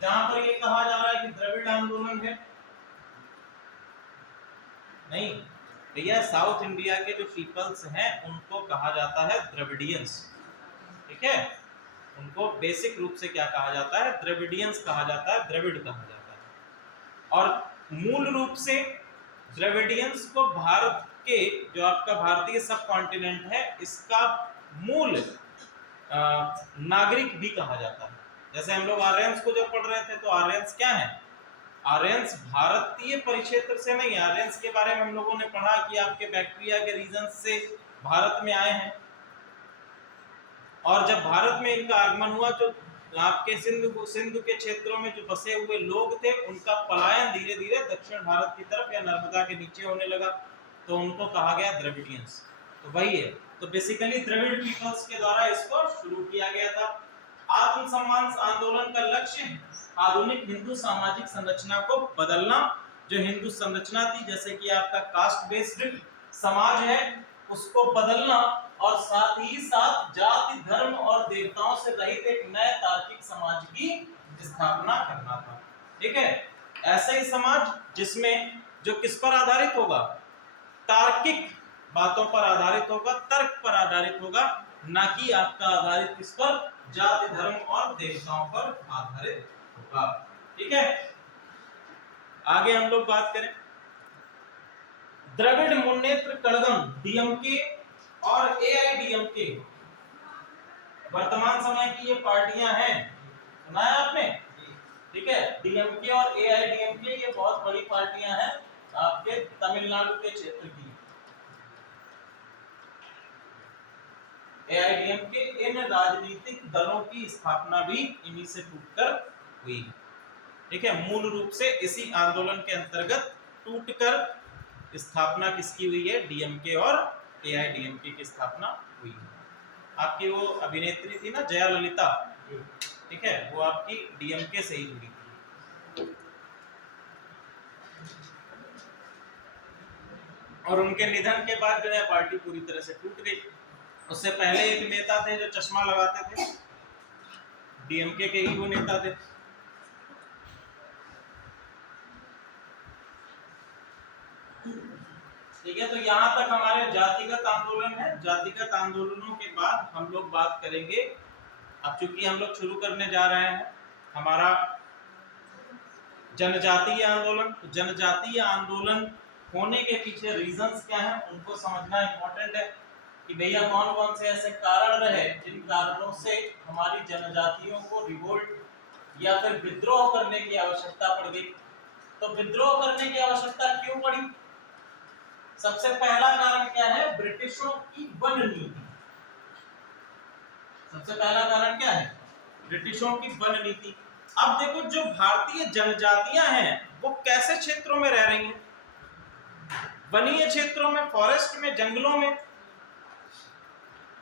जहां पर ये कहा जा रहा है कि द्रविड़ आंदोलन है। नहीं भैया, साउथ इंडिया के जो पीपल्स हैं उनको कहा जाता है द्रविडियंस। ठीक है, उनको बेसिक रूप से क्या कहा जाता है? द्रविडियंस कहा जाता है, द्रविड़ कहा जाता है। और मूल रूप से द्रविडियंस को भारत के जो आपका भारतीय सब कॉन्टिनेंट है इसका मूल नागरिक भी कहा जाता है। जैसे हम लोग आर्यंस को जब पढ़ रहे थे तो आर्यंस क्या है? आर्यंस भारतीय परिक्षेत्र से नहीं। आर्यंस के बारे में हम लोगों ने पढ़ा कि आपके बैक्टीरिया के रीजन से भारत में आए हैं, और जब भारत में इनका आगमन हुआ तो आपके सिंधु के क्षेत्रों में जो बसे हुए लोग थे उनका पलायन धीरे धीरे दक्षिण भारत की तरफ या नर्मदा के नीचे होने लगा, तो उनको कहा गया द्रविडियंस। तो वही है, तो बेसिकली द्रविड़ पीपल्स के द्वारा इसको शुरू किया गया था। आत्म सम्मान आंदोलन का लक्ष्य आधुनिक हिंदू सामाजिक संरचना को बदलना। जो हिंदू संरचना थी, जैसे कि आपका कास्ट बेस्ड समाज है, उसको बदलना, और साथ ही साथ जाति धर्म और देवताओं से रहित एक नए तार्किक समाज की स्थापना करना था। ठीक है, ऐसा ही समाज जिसमें जो किस पर आधारित होगा? तार्किक बातों पर आधारित होगा, तर्क पर आधारित होगा, ना कि आपका आधारित किस पर? जाति धर्म और देवताओं पर आधारित होगा। ठीक है, आगे हम लोग बात करें द्रविड़ मुन्नेत्र कड़गम डीएमके और एआईडीएमके। वर्तमान समय की ये पार्टियां हैं, सुना है आपने? ठीक है, डीएमके और एआईडीएमके ये बहुत बड़ी पार्टियां हैं आपके तमिलनाडु के क्षेत्र की। एआईडीएमके, इन राजनीतिक दलों की स्थापना भी इन्हीं से टूटकर हुई। ठीक है, मूल रूप से इसी आंदोलन के अंतर्गत टूटकर स्थापना किसकी हुई है? डीएमके और एआईडीएमके की स्थापना हुई है। आपकी वो अभिनेत्री थी ना जयाललिता, ठीक है, वो आपकी डीएमके से ही जुड़ी थी, और उनके निधन के बाद जो है पार्टी पूरी तरह से टूट गई। उससे पहले एक नेता थे जो चश्मा लगाते थे, डीएमके के ही वो नेता थे। ठीक है, तो यहाँ तक हमारे जातिगत आंदोलन है। जातिगत आंदोलनों के बाद हम लोग बात करेंगे, अब चूंकि हम लोग शुरू करने जा रहे हैं हमारा जनजातीय आंदोलन। तो जनजातीय आंदोलन होने के पीछे रीजंस क्या हैं उनको समझना इंपॉर्टेंट है कि भैया कौन कौन से ऐसे कारण रहे जिन कारणों से हमारी जनजातियों को रिवोल्ट या फिर विद्रोह करने की आवश्यकता पड़ गई। तो विद्रोह करने की आवश्यकता क्यों पड़ी? सबसे पहला कारण क्या है? ब्रिटिशों की वन नीति। सबसे पहला कारण क्या है? ब्रिटिशों की वन नीति। अब देखो, जो भारतीय जनजातियां हैं वो कैसे क्षेत्रों में रह रही हैं? वनीय क्षेत्रों में, फॉरेस्ट में, जंगलों में।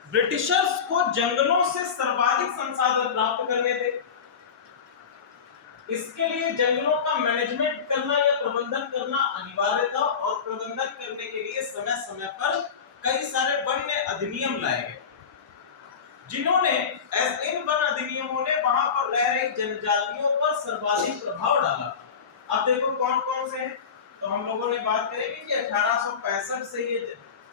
ब्रिटिशर्स को जंगलों से सर्वाधिक संसाधन प्राप्त करने थे। इसके लिए जंगलों का मैनेजमेंट करना या प्रबंधन करना अनिवार्य था, और प्रबंधन करने के लिए समय समय पर कई सारे वन्य अधिनियम लाए गए, जिन्होंने इन वन अधिनियमों ने वहां पर रह रही जनजातियों पर सर्वाधिक प्रभाव डाला। अब देखो कौन कौन से हैं। तो हम लोगों ने बात करेंगे कि 1865 से ये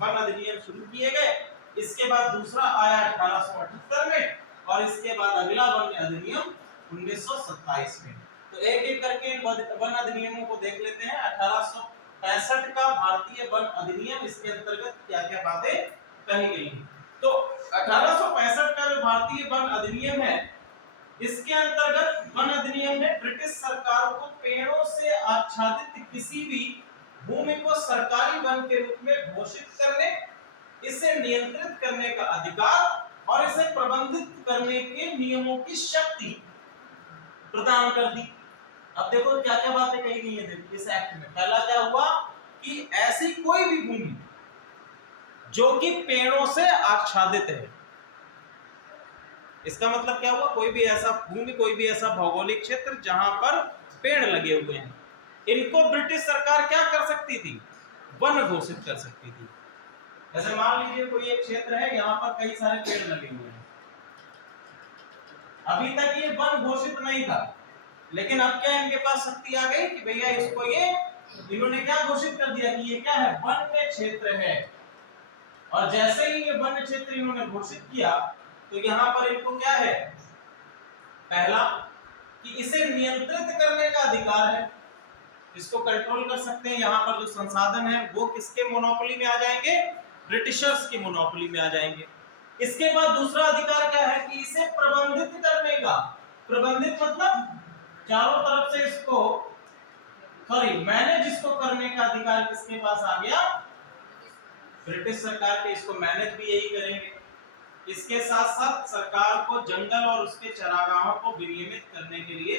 वन अधिनियम शुरू किए गए। इसके बाद दूसरा आया 1878 में, और इसके बाद अगला वन अधिनियम 1927 में। तो एक एक करके वन अधिनियमों को देख लेते हैं। 1865 का भारतीय वन अधिनियम, इसके अंतर्गत क्या क्या बातें कही गई हैं। तो 1865 का जो भारतीय वन अधिनियम है, इसके अंतर्गत वन अधिनियम ने ब्रिटिश सरकार को पेड़ों से आच्छादित किसी भी भूमि को सरकारी वन के रूप में घोषित करने, इसे नियंत्रित करने का अधिकार और इसे प्रबंधित करने के नियमों की शक्ति प्रदान कर दी। अब देखो क्या क्या बातें कही गई है इस एक्ट में। पहला क्या हुआ कि ऐसी कोई भी भूमि जो कि पेड़ों से आच्छादित है, इसका मतलब क्या हुआ? कोई भी ऐसा भूमि, कोई भी ऐसा भौगोलिक क्षेत्र जहां पर पेड़ लगे हुए हैं, इनको ब्रिटिश सरकार क्या कर सकती थी? वन घोषित कर सकती थी। जैसे मान लीजिए कोई एक क्षेत्र है, यहाँ पर कई सारे पेड़ लगे हुए हैं, अभी तक ये वन घोषित नहीं था, लेकिन अब क्या इनके पास शक्ति आ गई कि भैया इसको ये इन्होंने क्या घोषित कर दिया कि ये क्या है? वन्य क्षेत्र है। और जैसे ही ये वन्य क्षेत्र इन्होंने घोषित किया, तो यहाँ पर इनको क्या है? पहला कि इसे नियंत्रित करने का अधिकार है, इसको कंट्रोल कर सकते हैं। यहाँ पर जो संसाधन है वो किसके मोनोपोली में आ जाएंगे? ब्रिटिशर्स की मोनोपोली में आ जाएंगे। इसके बाद दूसरा अधिकार क्या है कि इसे प्रबंधित करने का, प्रबंधित मतलब चारों तरफ से इसको मैनेज इसको करने का अधिकार किसके पास आ गया? ब्रिटिश सरकार के। इसको मैनेज भी यही करेंगे। इसके साथ साथ सरकार को जंगल और उसके चरागाहों को विनियमित करने के लिए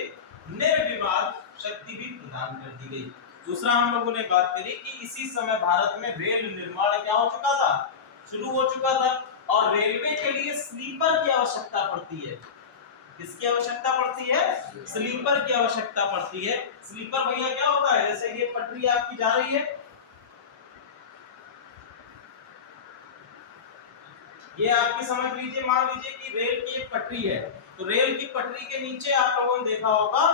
निर्विवाद शक्ति भी प्रदान कर दी गई। दूसरा हम लोगों ने बात करी कि इसी समय भारत में रेल निर्माण क्या हो चुका था? शुरू हो चुका था, और रेलवे के लिए स्लीपर की आवश्यकता पड़ती है। किसकी आवश्यकता पड़ती है? स्लीपर की आवश्यकता पड़ती है। स्लीपर भैया क्या होता है? जैसे ये पटरी आपकी जा रही है, ये आपकी समझ लीजिए, मान लीजिए कि रेल की एक पटरी है, तो रेल की पटरी के नीचे आप लोगों ने देखा होगा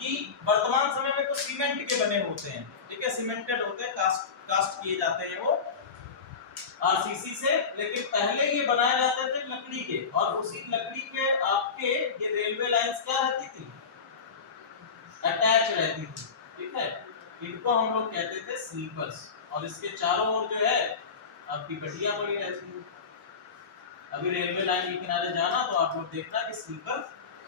कि वर्तमान समय में तो सीमेंट के बने होते हैं, ठीक है, सीमेंटेड होते हैं, कास्ट किए जाते हैं वो आरसीसी से, लेकिन पहले ये बनाए जाते थे लकड़ी के, और उसी लकड़ी के आपके ये रेलवे लाइंस क्या रहती थी? अटैच रहती थी, ठीक है। इनको हम लोग कहते थे स्लीपर्स, और इसके चारों ओर जो है आपकी गठिया पड़ी रहती थी। अभी रेलवे लाइन के किनारे जाना तो आप लोग देखना कि स्लीपर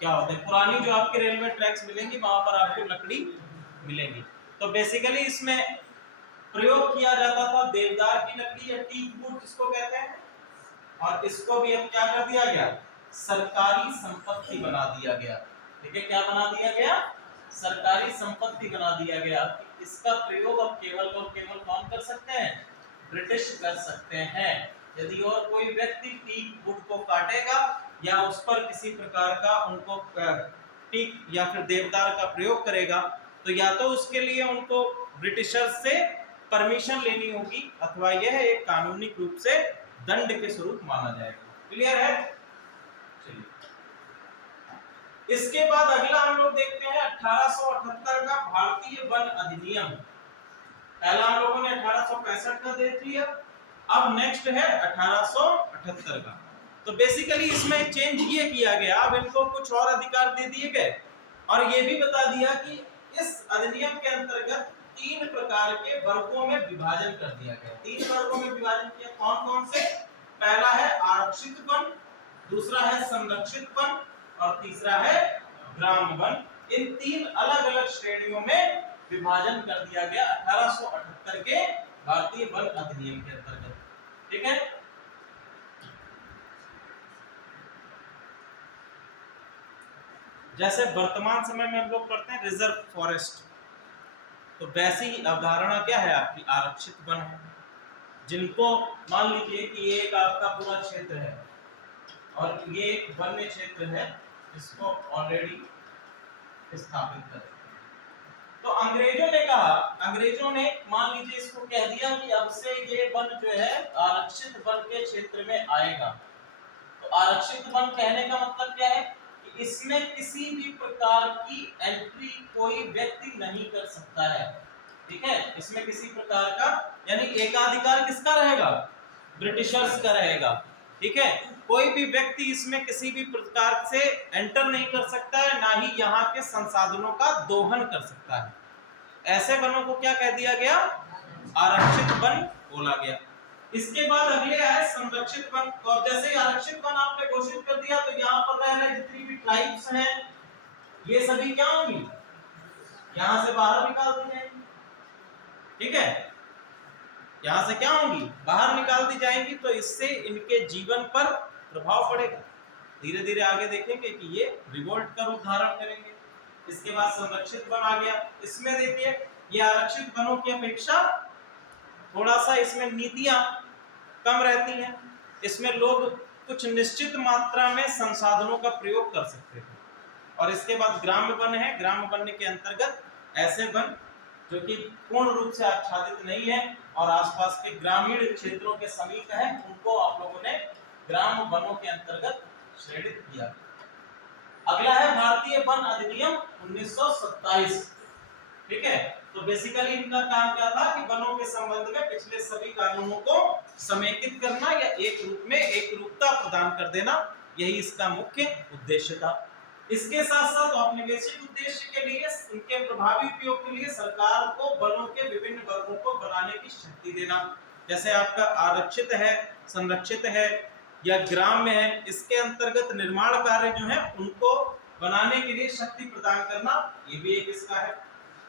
क्या होते हैं। पुरानी जो आपके रेलवे ट्रैक्स मिलेंगी वहां पर आपको लकड़ी मिलेंगी। तो बेसिकली इसमें प्रयोग किया जाता था देवदार की लकड़ी या टीक वुड जिसको कहते हैं, और इसको भी अब क्या कर दिया गया? सरकारी संपत्ति बना दिया गया, ठीक है। क्या बना दिया गया? सरकारी संपत्ति बना दिया गया। इसका प्रयोग अब केवल और केवल कौन कर सकते हैं? ब्रिटिश कर सकते हैं। यदि और कोई व्यक्ति टीक वुड को काटेगा या उस पर किसी प्रकार का उनको टीक या फिर देवदार का प्रयोग करेगा, तो या तो उसके लिए उनको ब्रिटिशर्स से परमिशन लेनी होगी, अथवा यह एक कानूनी रूप से दंड के स्वरूप माना जाएगा। क्लियर है? चलिए, इसके बाद अगला हम लोग देखते हैं 1878 का भारतीय वन अधिनियम। पहला हम लोगों ने 1865 का देख लिया, अब नेक्स्ट है 1878 का। तो बेसिकली इसमें चेंज ये किया गया, अब इनको कुछ और अधिकार दे दिए गए, और ये भी बता दिया कि इस अधिनियम के अंतर्गत 3 प्रकार के वर्गों में विभाजन कर दिया गया। 3 वर्गों में विभाजन किया, कौन कौन से? पहला है आरक्षित वन, दूसरा है संरक्षित वन, और तीसरा है ग्राम वन। इन 3 अलग अलग श्रेणियों में विभाजन कर दिया गया 1878 के भारतीय वन अधिनियम के अंतर्गत। ठीक है, जैसे वर्तमान समय में हम लोग करते हैं रिजर्व फॉरेस्ट, तो वैसी अवधारणा क्या है आपकी, आरक्षित वन है, जिनको मान लीजिए कि ये एक आपका पूरा क्षेत्र है और ये एक वन्य क्षेत्र है जिसको ऑलरेडी स्थापित कर। तो अंग्रेजों ने कहा, अंग्रेजों ने मान लीजिए इसको कह दिया कि अब से ये वन जो है आरक्षित वन के क्षेत्र में आएगा। तो आरक्षित वन कहने का मतलब क्या है कि इसमें किसी भी प्रकार की एंट्री कोई व्यक्ति नहीं कर सकता है। ठीक है, इसमें किसी प्रकार का यानी एकाधिकार किसका रहेगा, ब्रिटिशर्स का रहेगा। ठीक है, कोई भी व्यक्ति इसमें किसी भी प्रकार से एंटर नहीं कर सकता है, ना ही यहाँ के संसाधनों का दोहन कर सकता है। ऐसे वनों को क्या कह दिया गया, आरक्षित वन बोला गया। इसके बाद अगले आए संरक्षित वन। और जैसे ही आरक्षित वन आपने घोषित कर दिया तो यहाँ पर रह रहे जितनी भी ट्राइब्स हैं ये सभी क्या होंगी, यहाँ से बाहर निकाल दी जाएंगी। ठीक है, यहां से क्या होंगी, बाहर निकाल दी जाएंगी। तो इससे इनके जीवन पर प्रभाव पड़ेगा। धीरे धीरे आगे देखेंगे कि ये रिवोल्ट का रूप धारण करेंगे। इसके बाद संरक्षित वन आ गया। इसमें देखिए ये आरक्षित वनों की अपेक्षा थोड़ा सा इसमें नीतियां कम रहती हैं। इसमें लोग कुछ निश्चित मात्रा में संसाधनों का प्रयोग कर सकते हैं। और इसके बाद ग्राम्य वन है। ग्राम्य वन के अंतर्गत ऐसे वन जो कि पूर्ण रूप से आच्छादित नहीं है और आसपास के ग्रामीण क्षेत्रों के समीप है, उनको आप लोगों ने ग्राम वनों के अंतर्गत श्रेणित किया। अगला है भारतीय वन अधिनियम 1927। ठीक है, तो बेसिकली इनका काम क्या था कि वनों के संबंध में पिछले सभी कानूनों को समेकित करना या एक रूप में एक रूपता प्रदान कर देना, यही इसका मुख्य उद्देश्य था। इसके साथ साथ औपनिवेशिक उद्देश्य के लिए, उनके प्रभावी उपयोग के लिए सरकार को वनों के विभिन्न वर्गों को बनाने की शक्ति देना। जैसे आपका आरक्षित है, संरक्षित है या ग्राम में है, इसके अंतर्गत निर्माण कार्य जो है उनको बनाने के लिए शक्ति प्रदान करना, ये भी एक इसका है।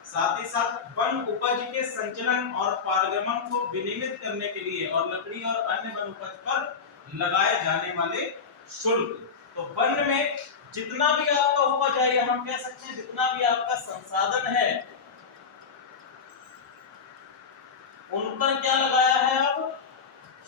साथ ही साथ वन उपज के संचलन और पारगमन को विनियमित करने के लिए और लकड़ी और अन्य वन उपज पर लगाए जाने वाले शुल्क। तो वन में जितना भी आपका उपज है, या हम कह सकते हैं जितना भी आपका संसाधन है, उन पर क्या लगाया है, अब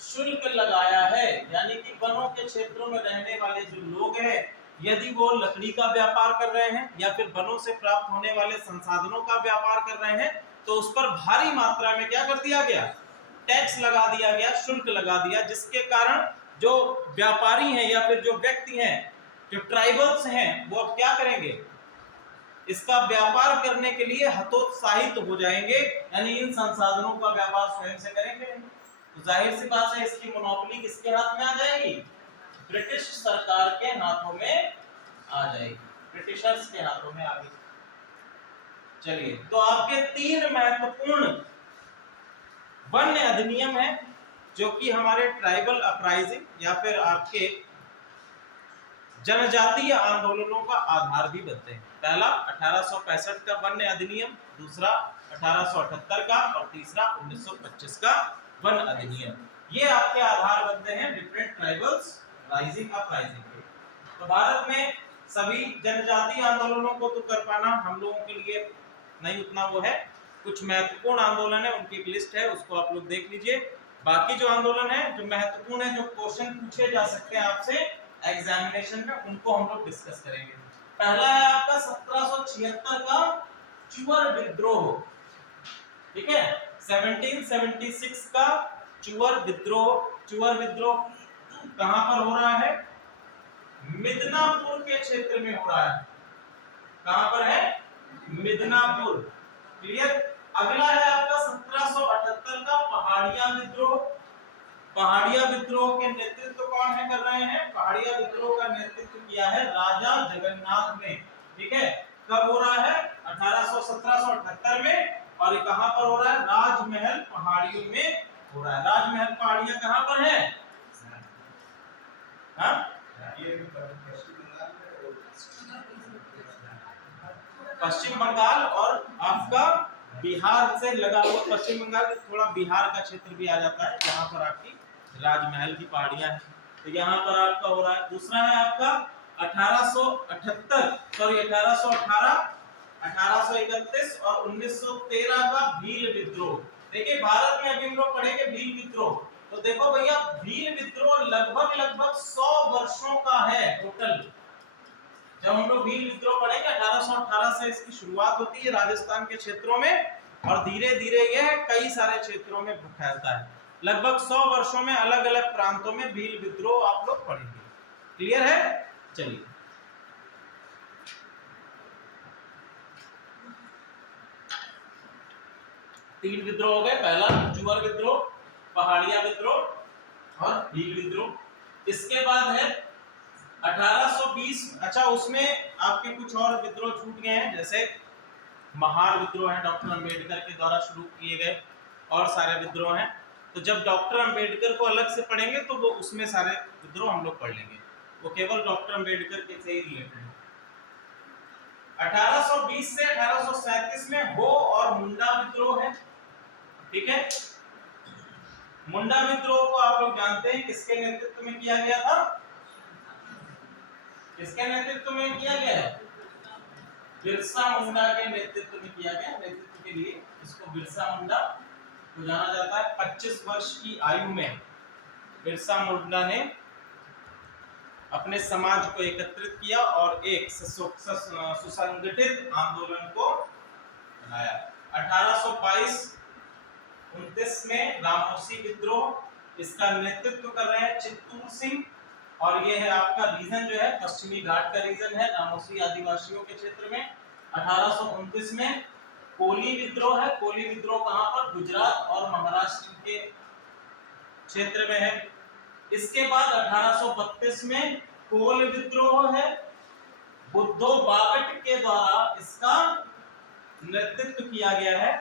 शुल्क लगाया है। यानी कि वनों के क्षेत्रों में रहने वाले जो लोग हैं, यदि वो लकड़ी का व्यापार कर रहे हैं या फिर वनों से प्राप्त होने वाले संसाधनों का व्यापार कर रहे हैं, तो उस पर भारी मात्रा में क्या कर दिया गया, टैक्स लगा दिया गया, शुल्क लगा दिया, जिसके कारण जो व्यापारी हैं या फिर जो व्यक्ति हैं, जो ट्राइबल्स हैं, वो अब क्या करेंगे, इसका व्यापार करने के लिए हतोत्साहित हो जाएंगे, यानी इन संसाधनों का व्यापार स्वयं से करेंगे। तो जाहिर सी बात है इसकी मोनोपोली किसके हाथ में आ जाएगी, ब्रिटिश सरकार के हाथों में आ जाएगी, ब्रिटिशर्स के हाथों में आ गई। चलिए, तो आपके 3 महत्वपूर्ण वन्य अधिनियम है जो कि हमारे ट्राइबल अपराइजिंग या फिर आपके जनजातीय आंदोलनों का आधार भी बनते हैं। पहला 1865 का वन्य अधिनियम, दूसरा 1878 का और तीसरा 1925 का वन अधिनियम। ये आपके आधार बनते हैं डिफरेंट ट्राइबल्स राइजिंग अपराइजिंग के। तो भारत में सभी जनजातीय आंदोलनों को तो कर पाना हम लोगों के लिए नहीं उतना वो है। कुछ महत्वपूर्ण आंदोलन है, उनकी एक लिस्ट है, उसको आप लोग देख लीजिए। बाकी जो आंदोलन है, जो महत्वपूर्ण है, जो क्वेश्चन पूछे जा सकते हैं आपसे एग्जामिनेशन में, उनको हम लोग डिस्कस करेंगे। पहला है आपका 1776 का चुअर विद्रोह। ठीक है, 1776 का चुअर विद्रोह। चुअर विद्रोह कहां पर हो रहा है, मिदनापुर के क्षेत्र में हो रहा है। कहां पर है, मिदनापुर। क्लियर। अगला है आपका 1778 का पहाड़िया विद्रोह। पहाड़िया विद्रोह के नेतृत्व कौन है कर रहे हैं, पहाड़िया विद्रोह का नेतृत्व किया है राजा जगन्नाथ ने। ठीक है, कब हो रहा है, 1778 में। और ये कहां पर हो रहा है, राजमहल पहाड़ियों में हो रहा है। राजमहल पहाड़ियां कहां पर है, पश्चिम बंगाल और आपका बिहार से लगा हुआ पश्चिम बंगाल थोड़ा बिहार का क्षेत्र भी आ जाता है, जहाँ पर आपकी राजमहल की पहाड़ियां हैं। तो यहाँ पर आपका हो रहा है। दूसरा है आपका 1878 सॉरी 1818, 1831 और 1913 का भील विद्रोह। देखिए भारत में अभी हम लोग पढ़ेंगे भील विद्रोह। तो देखो भैया भील विद्रोह लगभग लगभग 100 वर्षों का है टोटल। जब हम लोग भील विद्रोह पढ़ेंगे 1818 से इसकी शुरुआत होती है राजस्थान के क्षेत्रों में, और धीरे धीरे यह कई सारे क्षेत्रों में फैलता है। लगभग 100 वर्षों में अलग अलग प्रांतों में भील विद्रोह आप लोग पढ़ेंगे। क्लियर है? चलिए तीन विद्रोह हो गए, पहला चुअर विद्रोह, पहाड़िया विद्रोह और भील विद्रोह। इसके बाद है 1820। अच्छा उसमें आपके कुछ और विद्रोह छूट गए हैं, जैसे महार विद्रोह है, डॉक्टर अंबेडकर के द्वारा शुरू किए गए, और सारे विद्रोह हैं। तो जब डॉक्टर अंबेडकर को अलग से पढ़ेंगे तो वो उसमें सारे विद्रोह हम लोग पढ़ लेंगे, वो केवल डॉक्टर अंबेडकर के से ही रिलेटेड है। 1820 से 1837 में हो और मुंडा विद्रोह है। ठीक है, मुंडा विद्रोह को आप लोग जानते हैं किसके नेतृत्व में किया गया था? किसके नेतृत्व में किया गया है? बिरसा मुंडा के नेतृत्व में किया गया। नेतृत्व के लिए इसको बिरसा मुंडा को जाना जाता है। 25 वर्ष की आयु में बिरसा मुंडा ने अपने समाज को एकत्रित किया और एक सुसंगठित आंदोलन को बनाया। 1822-29 में रामोसी विद्रोह, इसका नेतृत्व कर रहे हैं चित्तूर सिंह, और ये है आपका रीजन जो है पश्चिमी घाट का रीजन है, रामोसी आदिवासियों के क्षेत्र में। 1829 में कोली विद्रोह है। कोली विद्रोह कहां पर? गुजरात और महाराष्ट्र के क्षेत्र में है। इसके बाद 1832 में कोल विद्रोह है, बुद्धो बागट के द्वारा इसका नेतृत्व किया गया है।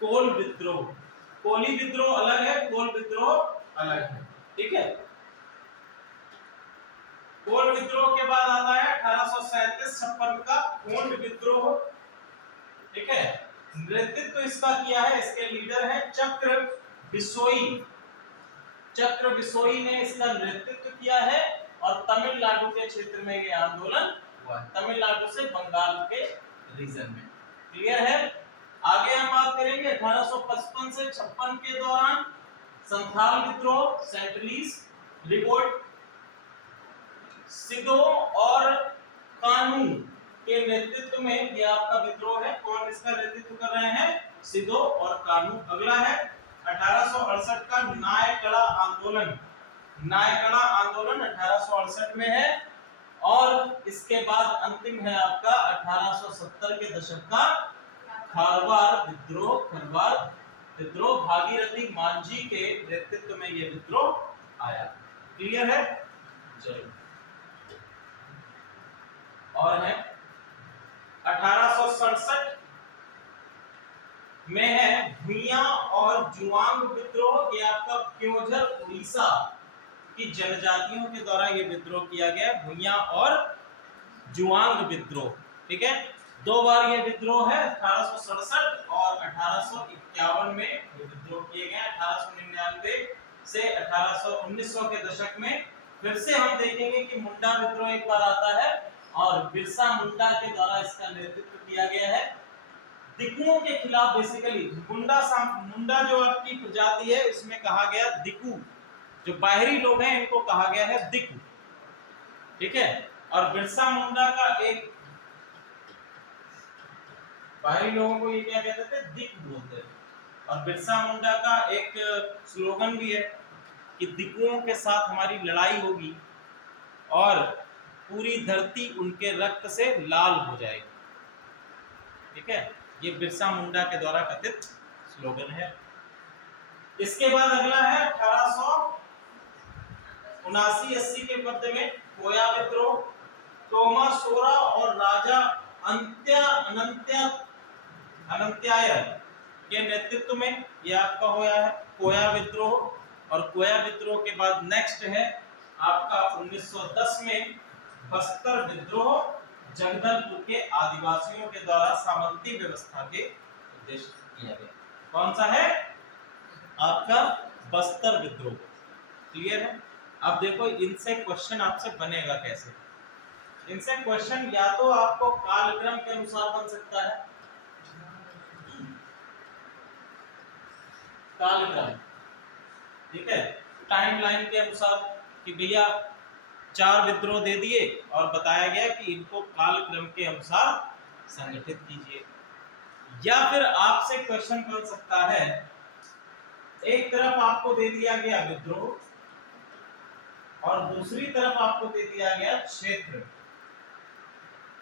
कोल विद्रोह, कोली विद्रोह अलग है, कोल विद्रोह अलग है। ठीक है, कोल विद्रोह के बाद आता है 1837-56 का कोंड विद्रोह। ठीक है, नेतृत्व इसका किया है, इसके लीडर है चक्र बिसोई। चक्र बिसोई ने इसका नेतृत्व किया है, और तमिलनाडु के क्षेत्र में ये आंदोलन हुआ है, तमिलनाडु से बंगाल के रीजन में। क्लियर है? आगे हम बात करेंगे 1855 से 56 के दौरान संथाल विद्रोह, सेंटलीस रिवोल्ट, सिदो और कानू के नेतृत्व में यह आपका विद्रोह है। कौन इसका नेतृत्व कर रहे हैं? सिदो और कानू। अगला है 1868 का नायकड़ा आंदोलन। नायकड़ा आंदोलन 1868 में है, और इसके बाद अंतिम है आपका 1870 के दशक का खारवार विद्रोह। खारवार विद्रोह भागीरथी मांझी के नेतृत्व में यह विद्रोह आया। क्लियर है? चलिए और है 1867 में है भुइयां और जुआंग विद्रोह। ये आपका क्योंझर उड़ीसा की जनजातियों के द्वारा ये विद्रोह किया गया, भुइयां और जुआंग विद्रोह। ठीक है, दो बार ये विद्रोह है, 1867 और 1851 में ये विद्रोह किए गए। 1899 से 1900 के दशक में फिर से हम देखेंगे कि मुंडा विद्रोह एक बार आता है, और बिरसा मुंडा के द्वारा इसका नेतृत्व किया गया है दिकुओं के खिलाफ। बेसिकली मुंडा जो आपकी प्रजाति है उसमें कहा गया दिकू, जो बाहरी लोग हैं इनको कहा गया है दिकू। ठीक है, और बिरसा मुंडा का एक बाहरी लोगों को ये क्या कहते थे? दिक बोलते थे। और बिरसा मुंडा का एक स्लोगन भी है कि दिकुओं के साथ हमारी लड़ाई होगी और पूरी धरती उनके रक्त से लाल हो जाएगी। ठीक है, ये बिरसा मुंडा के द्वारा कथित स्लोगन है। इसके बाद अगला है 1879-80 के मध्य में कोया विद्रोह। टोमा सोरा और राजा अनंत्याय के नेतृत्व में यह आपका हुआ है कोया विद्रोह। और कोया विद्रोह के बाद नेक्स्ट है आपका 1910 में बस्तर विद्रोह, जगदलपुर के आदिवासियों के द्वारा सामंती व्यवस्था के निर्दिष्ट किया गया। कौन सा है? आपका बस्तर विद्रोह। क्लियर है? अब देखो इनसे क्वेश्चन आपसे बनेगा कैसे। इनसे क्वेश्चन या तो आपको कालक्रम के अनुसार बन सकता है, कालक्रम, ठीक है, टाइमलाइन के अनुसार कि भैया 4 विद्रोह दे दिए और बताया गया कि इनको कालक्रम के अनुसार संगठित कीजिए। या फिर आपसे क्वेश्चन बन सकता है, एक तरफ आपको दे दिया गया विद्रोह और दूसरी तरफ आपको दे दिया गया क्षेत्र।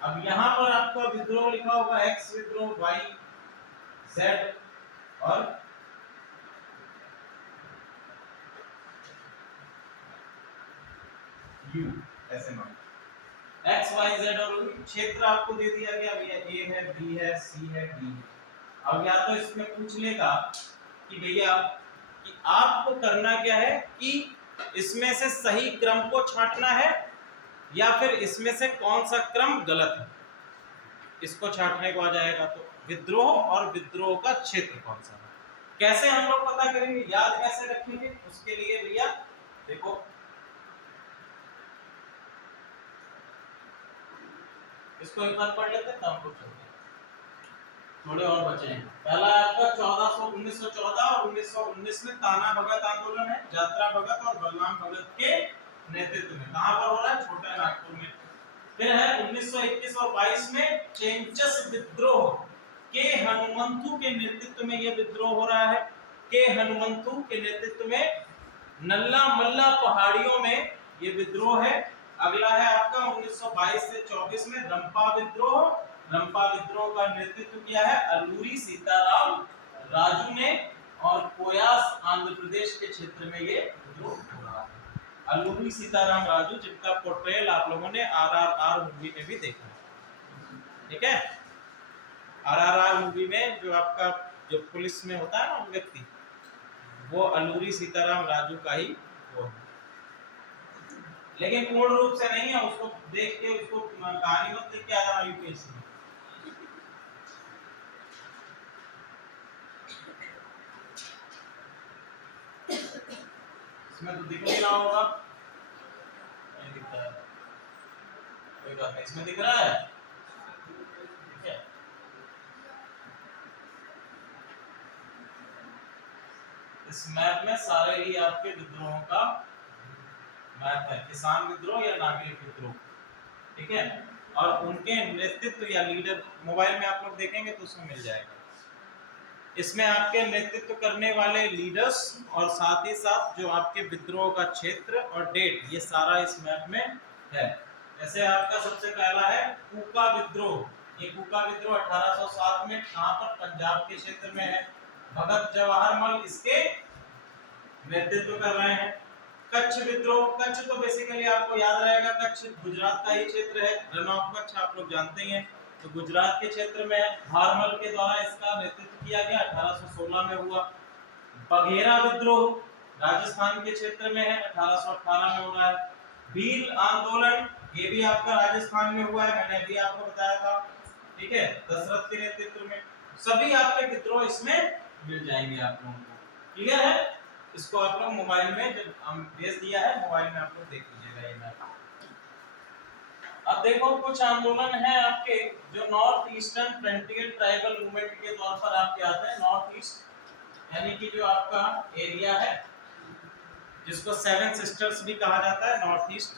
अब यहां पर आपका विद्रोह लिखा होगा x विद्रोह, y, z और u, ऐसे मान x, y, z और क्षेत्र आपको दे दिया गया, a है, b है, c है, d है। अब या तो इसमें पूछ लेगा कि भैया कि आपको करना क्या है कि इसमें से सही क्रम को छांटना है या फिर इसमें से कौन सा क्रम गलत है, इसको छांटने को आ जाएगा। तो विद्रोह और विद्रोह का क्षेत्र कौन सा है, कैसे हम लोग पता करेंगे, याद कैसे रखेंगे, उसके लिए भैया देखो इसको एक बार पढ़ लेते हैं, हम लोग चलते हैं, थोड़े और बचे हैं। पहला आपका 1914 और 1919 में ताना भगत आंदोलन है, यात्रा भगत और बलराम भगत के नेतृत्व में। कहां पर हो रहा है? छोटा नागपुर में। फिर है 1921 और 22 में चेंचस विद्रोह, के हनुमंतु के नेतृत्व में यह विद्रोह हो रहा है। के हनुमंतु के नेतृत्व में नल्ला मल्ला पहाड़ियों में यह विद्रोह है। अगला है आपका 1922 से 24 में रंपा विद्रोह। रंपा विद्रोह का नेतृत्व किया है अल्लूरी सीताराम राजू ने और कोयास आंध्र प्रदेश के क्षेत्र में ये विद्रोह हो रहा है। अल्लूरी सीताराम राजू जिनका पोर्ट्रेल आप लोगों ने आरआरआर मूवी में भी देखा है, ठीक है। आरआरआर मूवी में जो आपका जो पुलिस में होता है ना व्यक्ति, वो अल्लूरी सीताराम राजू का ही वो है, लेकिन पूर्ण रूप से नहीं है। उसको देख के उसको कहानी मत लिख के आ जाना यूपीएससी में। इसमें तो दिख नहीं रहा होगा, नहीं दिखता है, कोई बात नहीं, इसमें दिख रहा है, ठीक है। इस मैप में सारे ही आपके विद्रोहों का मैप है, किसान विद्रोह या नागरिक विद्रोह, ठीक है। और उनके नेतृत्व या लीडर मोबाइल में आप लोग देखेंगे तो उसमें मिल जाएगा। इसमें आपके नेतृत्व करने वाले लीडर्स और साथ ही साथ जो आपके विद्रोह का क्षेत्र और डेट, ये सारा इस मैप में है। जैसे आपका सबसे पहला है कूका विद्रोह। ये कूका विद्रोह 1807 में कहां पर? पंजाब के क्षेत्र में है। भगत जवाहर मल इसके नेतृत्व कर रहे हैं। कच्छ विद्रोह, कच्छ तो बेसिकली आपको याद रहेगा, कच्छ गुजरात का ही क्षेत्र है, रन ऑफ कच्छ आप लोग जानते ही हैं, तो गुजरात के क्षेत्र में भारमल के द्वारा इसका नेतृत्व किया गया, 1816 में हुआ। बघेरा विद्रोह राजस्थान के क्षेत्र में है, 1818 में हो रहा है। भील आंदोलन, ये भी आपका राजस्थान में हुआ है, मैंने अभी आपको बताया था, ठीक है, दशरथ के नेतृत्व में। सभी आपके विद्रोह इसमें मिल जाएंगे आप लोगों को, क्लियर है। इसको आप लोग मोबाइल में जब हम भेज दिया है, मोबाइल में आप लोग देख लीजिएगा ये मैप। अब देखो कुछ आंदोलन है आपके जो north eastern frontier tribal movement के तौर पर आपके आते हैं। नॉर्थ ईस्ट यानी कि जो आपका एरिया है जिसको सेवन सिस्टर्स भी कहा जाता है, नॉर्थ ईस्ट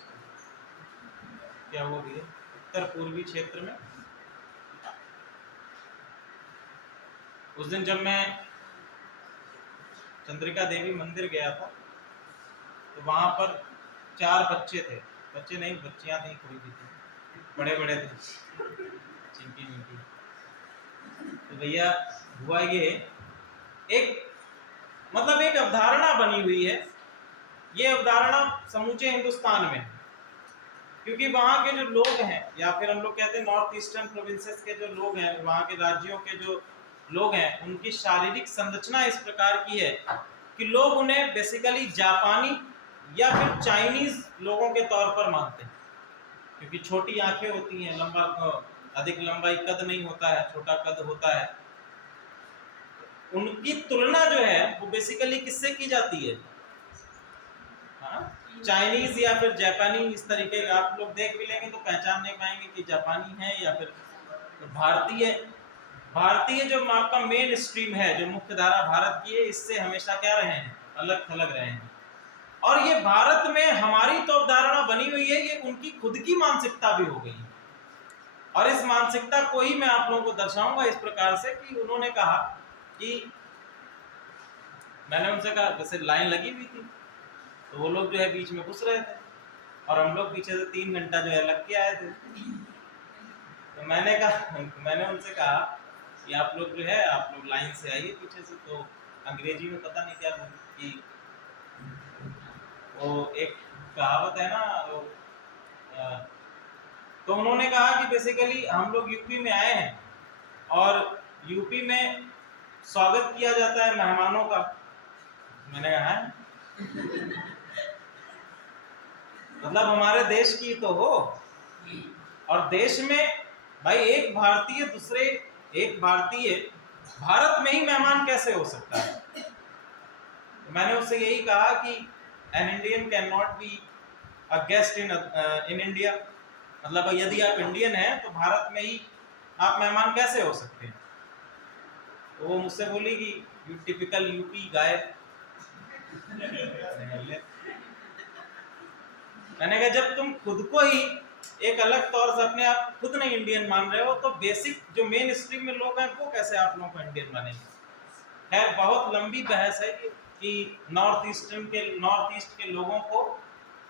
क्या वो भी है, उत्तर पूर्वी क्षेत्र में। उस दिन जब मैं चंद्रिका देवी मंदिर गया था तो वहां पर 4 बच्चे थे, बच्चे नहीं बच्चियां थी, कोई भी थी, बड़े बड़े थे, चिंकी मिंकी। तो भैया हुआ ये एक मतलब एक अवधारणा बनी हुई है, ये अवधारणा समूचे हिंदुस्तान में, क्योंकि वहाँ के जो लोग हैं या फिर हम लोग कहते हैं नॉर्थ ईस्टर्न प्रोविंसेस के जो लोग हैं, वहाँ के राज्यों के जो लोग हैं, उनकी शारीरिक संरचना इस प्रकार की है कि लोग उन्हें बेसिकली जापानी या फिर चाइनीज लोगों के तौर पर मानते हैं, क्योंकि छोटी आंखें होती हैं, लंबा अधिक लंबाई कद नहीं होता है, छोटा कद होता है, उनकी तुलना जो है वो बेसिकली किससे की जाती है? हाँ, चाइनीज या फिर जापानी, इस तरीके आप लोग देख भी लेंगे तो पहचान नहीं पाएंगे कि जापानी है या फिर भारतीय। भारतीय जो आपका मेन स्ट्रीम है, जो मुख्य धारा भारत की है, इससे हमेशा क्या रहे हैं? अलग थलग रहे हैं। और ये भारत में हमारी तो अवधारणा बनी हुई है, ये उनकी खुद की मानसिकता भी हो गई। और इस मानसिकता को ही मैं आप लोगों को दर्शाऊंगा इस प्रकार से कि उन्होंने कहा कि मैंने उनसे कहा, जैसे लाइन लगी हुई थी तो वो लोग जो है बीच में घुस रहे थे और हम लोग पीछे से 3 घंटा जो है लग के आए थे। तो मैंने उनसे कहा कि आप लोग जो है आप लोग लाइन से आइए पीछे से। तो अंग्रेजी में पता नहीं क्या कि वो एक कहावत है ना वो, तो उन्होंने कहा कि बेसिकली हम लोग यूपी में आए हैं और यूपी में स्वागत किया जाता है मेहमानों का। मैंने कहा है मतलब हमारे देश की तो हो, और देश में भाई एक भारतीय भारत में ही मेहमान कैसे हो सकता है? तो मैंने उससे यही कहा कि an Indian can not be a guest in India, मतलब यदि आप इंडियन हैं तो भारत में ही आप मेहमान कैसे हो सकते हैं? तो वो मुझसे बोली कि यू टिपिकल यूपी गाय। मैंने कहा जब तुम खुद को ही एक अलग तौर से अपने आप खुद नहीं इंडियन मान रहे हो तो बेसिक जो मेन स्ट्रीम में लोग हैं वो कैसे आप लोगों को इंडियन मानेंगे? खैर बहुत लंबी बहस है कि नॉर्थ ईस्ट के लोगों को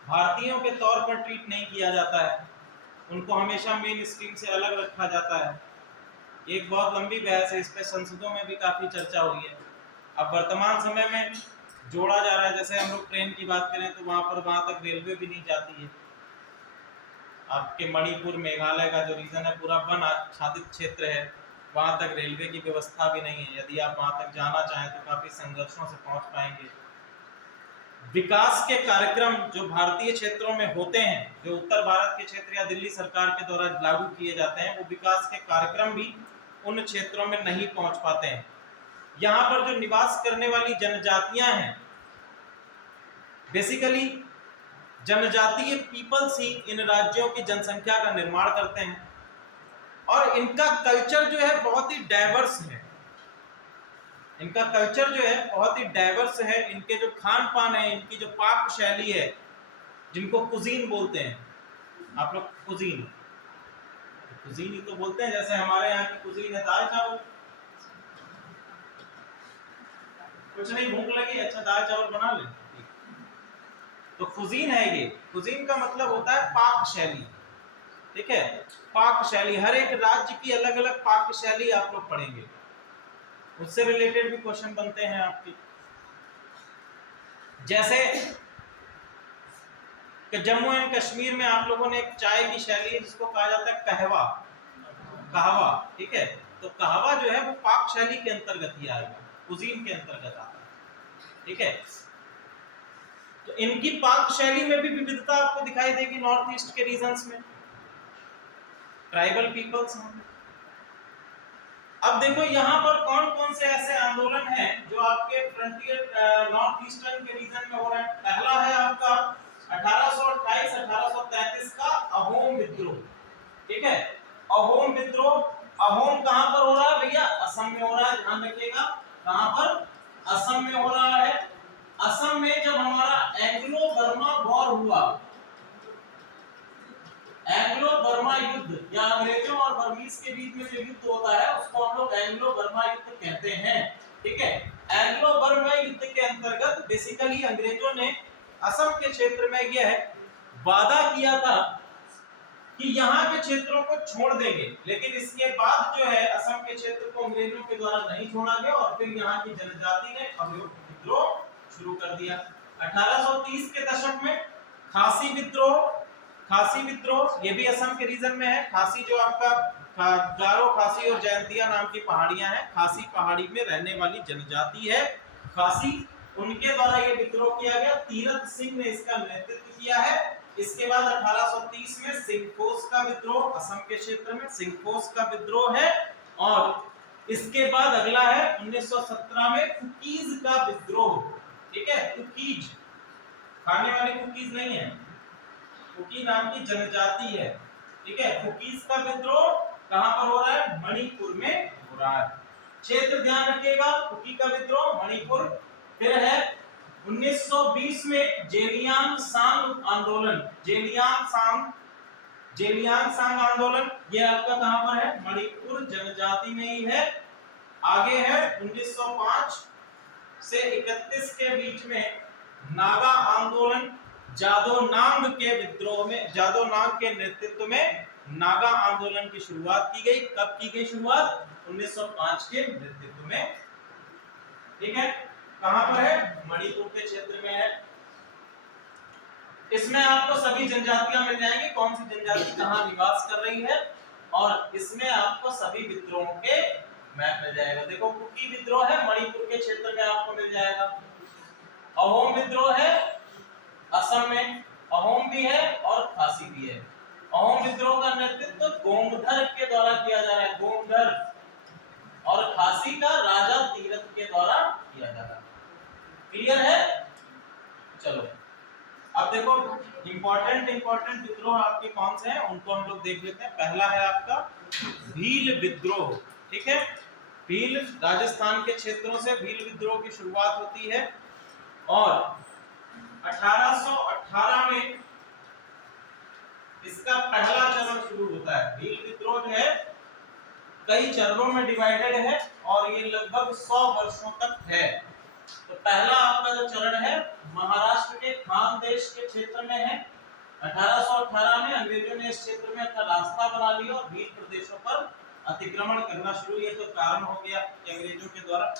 भारतीयों के तौर पर ट्रीट नहीं किया जाता है, उनको हमेशा मेन स्ट्रीम से अलग रखा जाता है। एक बहुत लंबी बहस है, इस पे संसदों में भी काफ़ी चर्चा हुई है। अब वर्तमान समय में जोड़ा जा रहा है, जैसे हम लोग ट्रेन की बात करें तो वहाँ तक रेलवे भी नहीं जाती है। आपके मणिपुर मेघालय का जो रीजन है पूरा वन आच्छादित क्षेत्र है, वहाँ तक रेलवे की व्यवस्था भी नहीं है। यदि आप वहाँ तक जाना चाहें तो काफ़ी संघर्षों से पहुँच पाएंगे। विकास के कार्यक्रम जो भारतीय क्षेत्रों में होते हैं, जो उत्तर भारत के क्षेत्र या दिल्ली सरकार के द्वारा लागू किए जाते हैं, वो विकास के कार्यक्रम भी उन क्षेत्रों में नहीं पहुंच पाते हैं। यहाँ पर जो निवास करने वाली जनजातियां हैं, बेसिकली जनजातीय पीपल्स ही इन राज्यों की जनसंख्या का निर्माण करते हैं और इनका कल्चर जो है बहुत ही डाइवर्स है। इनका कल्चर जो है बहुत ही डाइवर्स है। इनके जो खान पान है, इनकी जो पाक शैली है, जिनको कुजीन बोलते हैं आप लोग, कुजीन ही तो बोलते हैं। जैसे हमारे यहाँ की कुजीन है दाल चावल, कुछ नहीं भूख लगी, अच्छा दाल चावल बना ले, तो कुजीन है ये। कुजीन का मतलब होता है पाक शैली, ठीक है? पाक शैली, हर एक राज्य की अलग अलग पाक शैली आप लोग पढ़ेंगे, उससे रिलेटेड भी क्वेश्चन बनते हैं आपके। जैसे कि जम्मू एंड कश्मीर में आप लोगों ने एक चाय की शैली है जिसको कहा जाता है कहवा, ठीक है? तो कहवा जो है वो पाक शैली के अंतर्गत ही आएगा, कुजीन के अंतर्गत आता है, ठीक है? तो इनकी पाक शैली में भी विविधता आपको दिखाई देगी। नॉर्थ ईस्ट के रीजन्स में ट्राइबल पीपल्स हैं। अब देखो यहाँ पर कौन कौन से ऐसे आंदोलन हैं जो आपके फ्रंटियर नॉर्थ ईस्टर्न के रीजन में हो रहे हैं। पहला है आपका 1828-1833 का अहोम विद्रोह, ठीक है? अहोम विद्रोह, अहोम कहां पर हो रहा है भैया? असम में हो रहा है, ध्यान रखिएगा। कहां पर? असम में हो रहा है। असम में जब हमारा एंग्लो बर्मा वॉर हुआ, एंग्लो बर्मा युद्ध या अंग्रेजों और बर्मीज के बीच में जो युद्ध होता है उसको हम लोग एंग्लो बर्मा युद्ध कहते हैं, ठीक है? एंग्लो बर्मा युद्ध के अंतर्गत बेसिकली अंग्रेजों ने असम के क्षेत्र में यह वादा किया था कि यहाँ के क्षेत्रों को छोड़ देंगे, लेकिन इसके बाद जो है असम के क्षेत्र को अंग्रेजों के द्वारा नहीं छोड़ा गया और फिर यहाँ की जनजाति ने विद्रोह शुरू कर दिया। 1830 के दशक में खासी विद्रोह, ये भी असम के रीजन में है। खासी जो आपका गारो, खासी और जयंतिया नाम की पहाड़ियां हैं, खासी पहाड़ी में रहने वाली जनजाति है खासी, उनके द्वारा ये विद्रोह किया गया। तीरथ सिंह ने इसका नेतृत्व किया है। इसके बाद 1830 में सिंहफोस का विद्रोह, असम के क्षेत्र में सिंहफोस का विद्रोह है। और इसके बाद अगला है 1917 में कुकीज का विद्रोह। ठीक है, कुकीज खाने वाले कुकीज नहीं है, कुकी नाम की जनजाति है। ठीक है, कुकीज का विद्रोह कहां पर हो रहा है? मणिपुर में हो रहा है। क्षेत्र ध्यान रखिएगा, कुकी का विद्रोह मणिपुर। फिर है 1920 में जेलियांग सांग आंदोलन। जेलियांग सांग आंदोलन ये आपका कहां पर है? मणिपुर जनजाति में ही है। आगे है 1905 से 31 के बीच में नागा आंदोलन। जादोनांग के विद्रोह में, जादोनांग के नेतृत्व में नागा आंदोलन की शुरुआत की गई। कब की गई शुरुआत? 1905 के नेतृत्व में। ठीक है, कहां पर है? मणिपुर के क्षेत्र में है। इसमें आपको सभी जनजातियां मिल जाएंगी, कौन सी जनजाति कहां निवास कर रही है, और इसमें आपको सभी विद्रोहों के मैप मिल जाएगा। देखो, कुकी विद्रोह है मणिपुर के क्षेत्र में आपको मिल जाएगा। अहोम विद्रोह है असम में, अहोम भी है और खासी भी है। अहोम विद्रोह का नेतृत्व गोंगधर के द्वारा किया जा रहा है, गोंगधर, और खासी का राजा तीरथ के द्वारा किया जा रहा है। क्लियर है? चलो अब देखो इंपॉर्टेंट विद्रोह आपके कौन से हैं उनको हम लोग देख लेते हैं। पहला है आपका भील विद्रोह। ठीक है, भील राजस्थान के क्षेत्रों से भील विद्रोह की शुरुआत होती है और 1818 में इसका पहला चरण शुरू होता है। भील विद्रोह जो है कई चरणों में डिवाइडेड है और ये लगभग 100 वर्षों तक है। तो पहला आपका जो चरण है महाराष्ट्र के खानदेश के क्षेत्र में है। 1818 में अंग्रेजों ने इस क्षेत्र में अपना रास्ता बना लिया और भील प्रदेशों पर अतिक्रमण करना शुरू किया, तो कारण हो गया कि अंग्रेजों के द्वारा।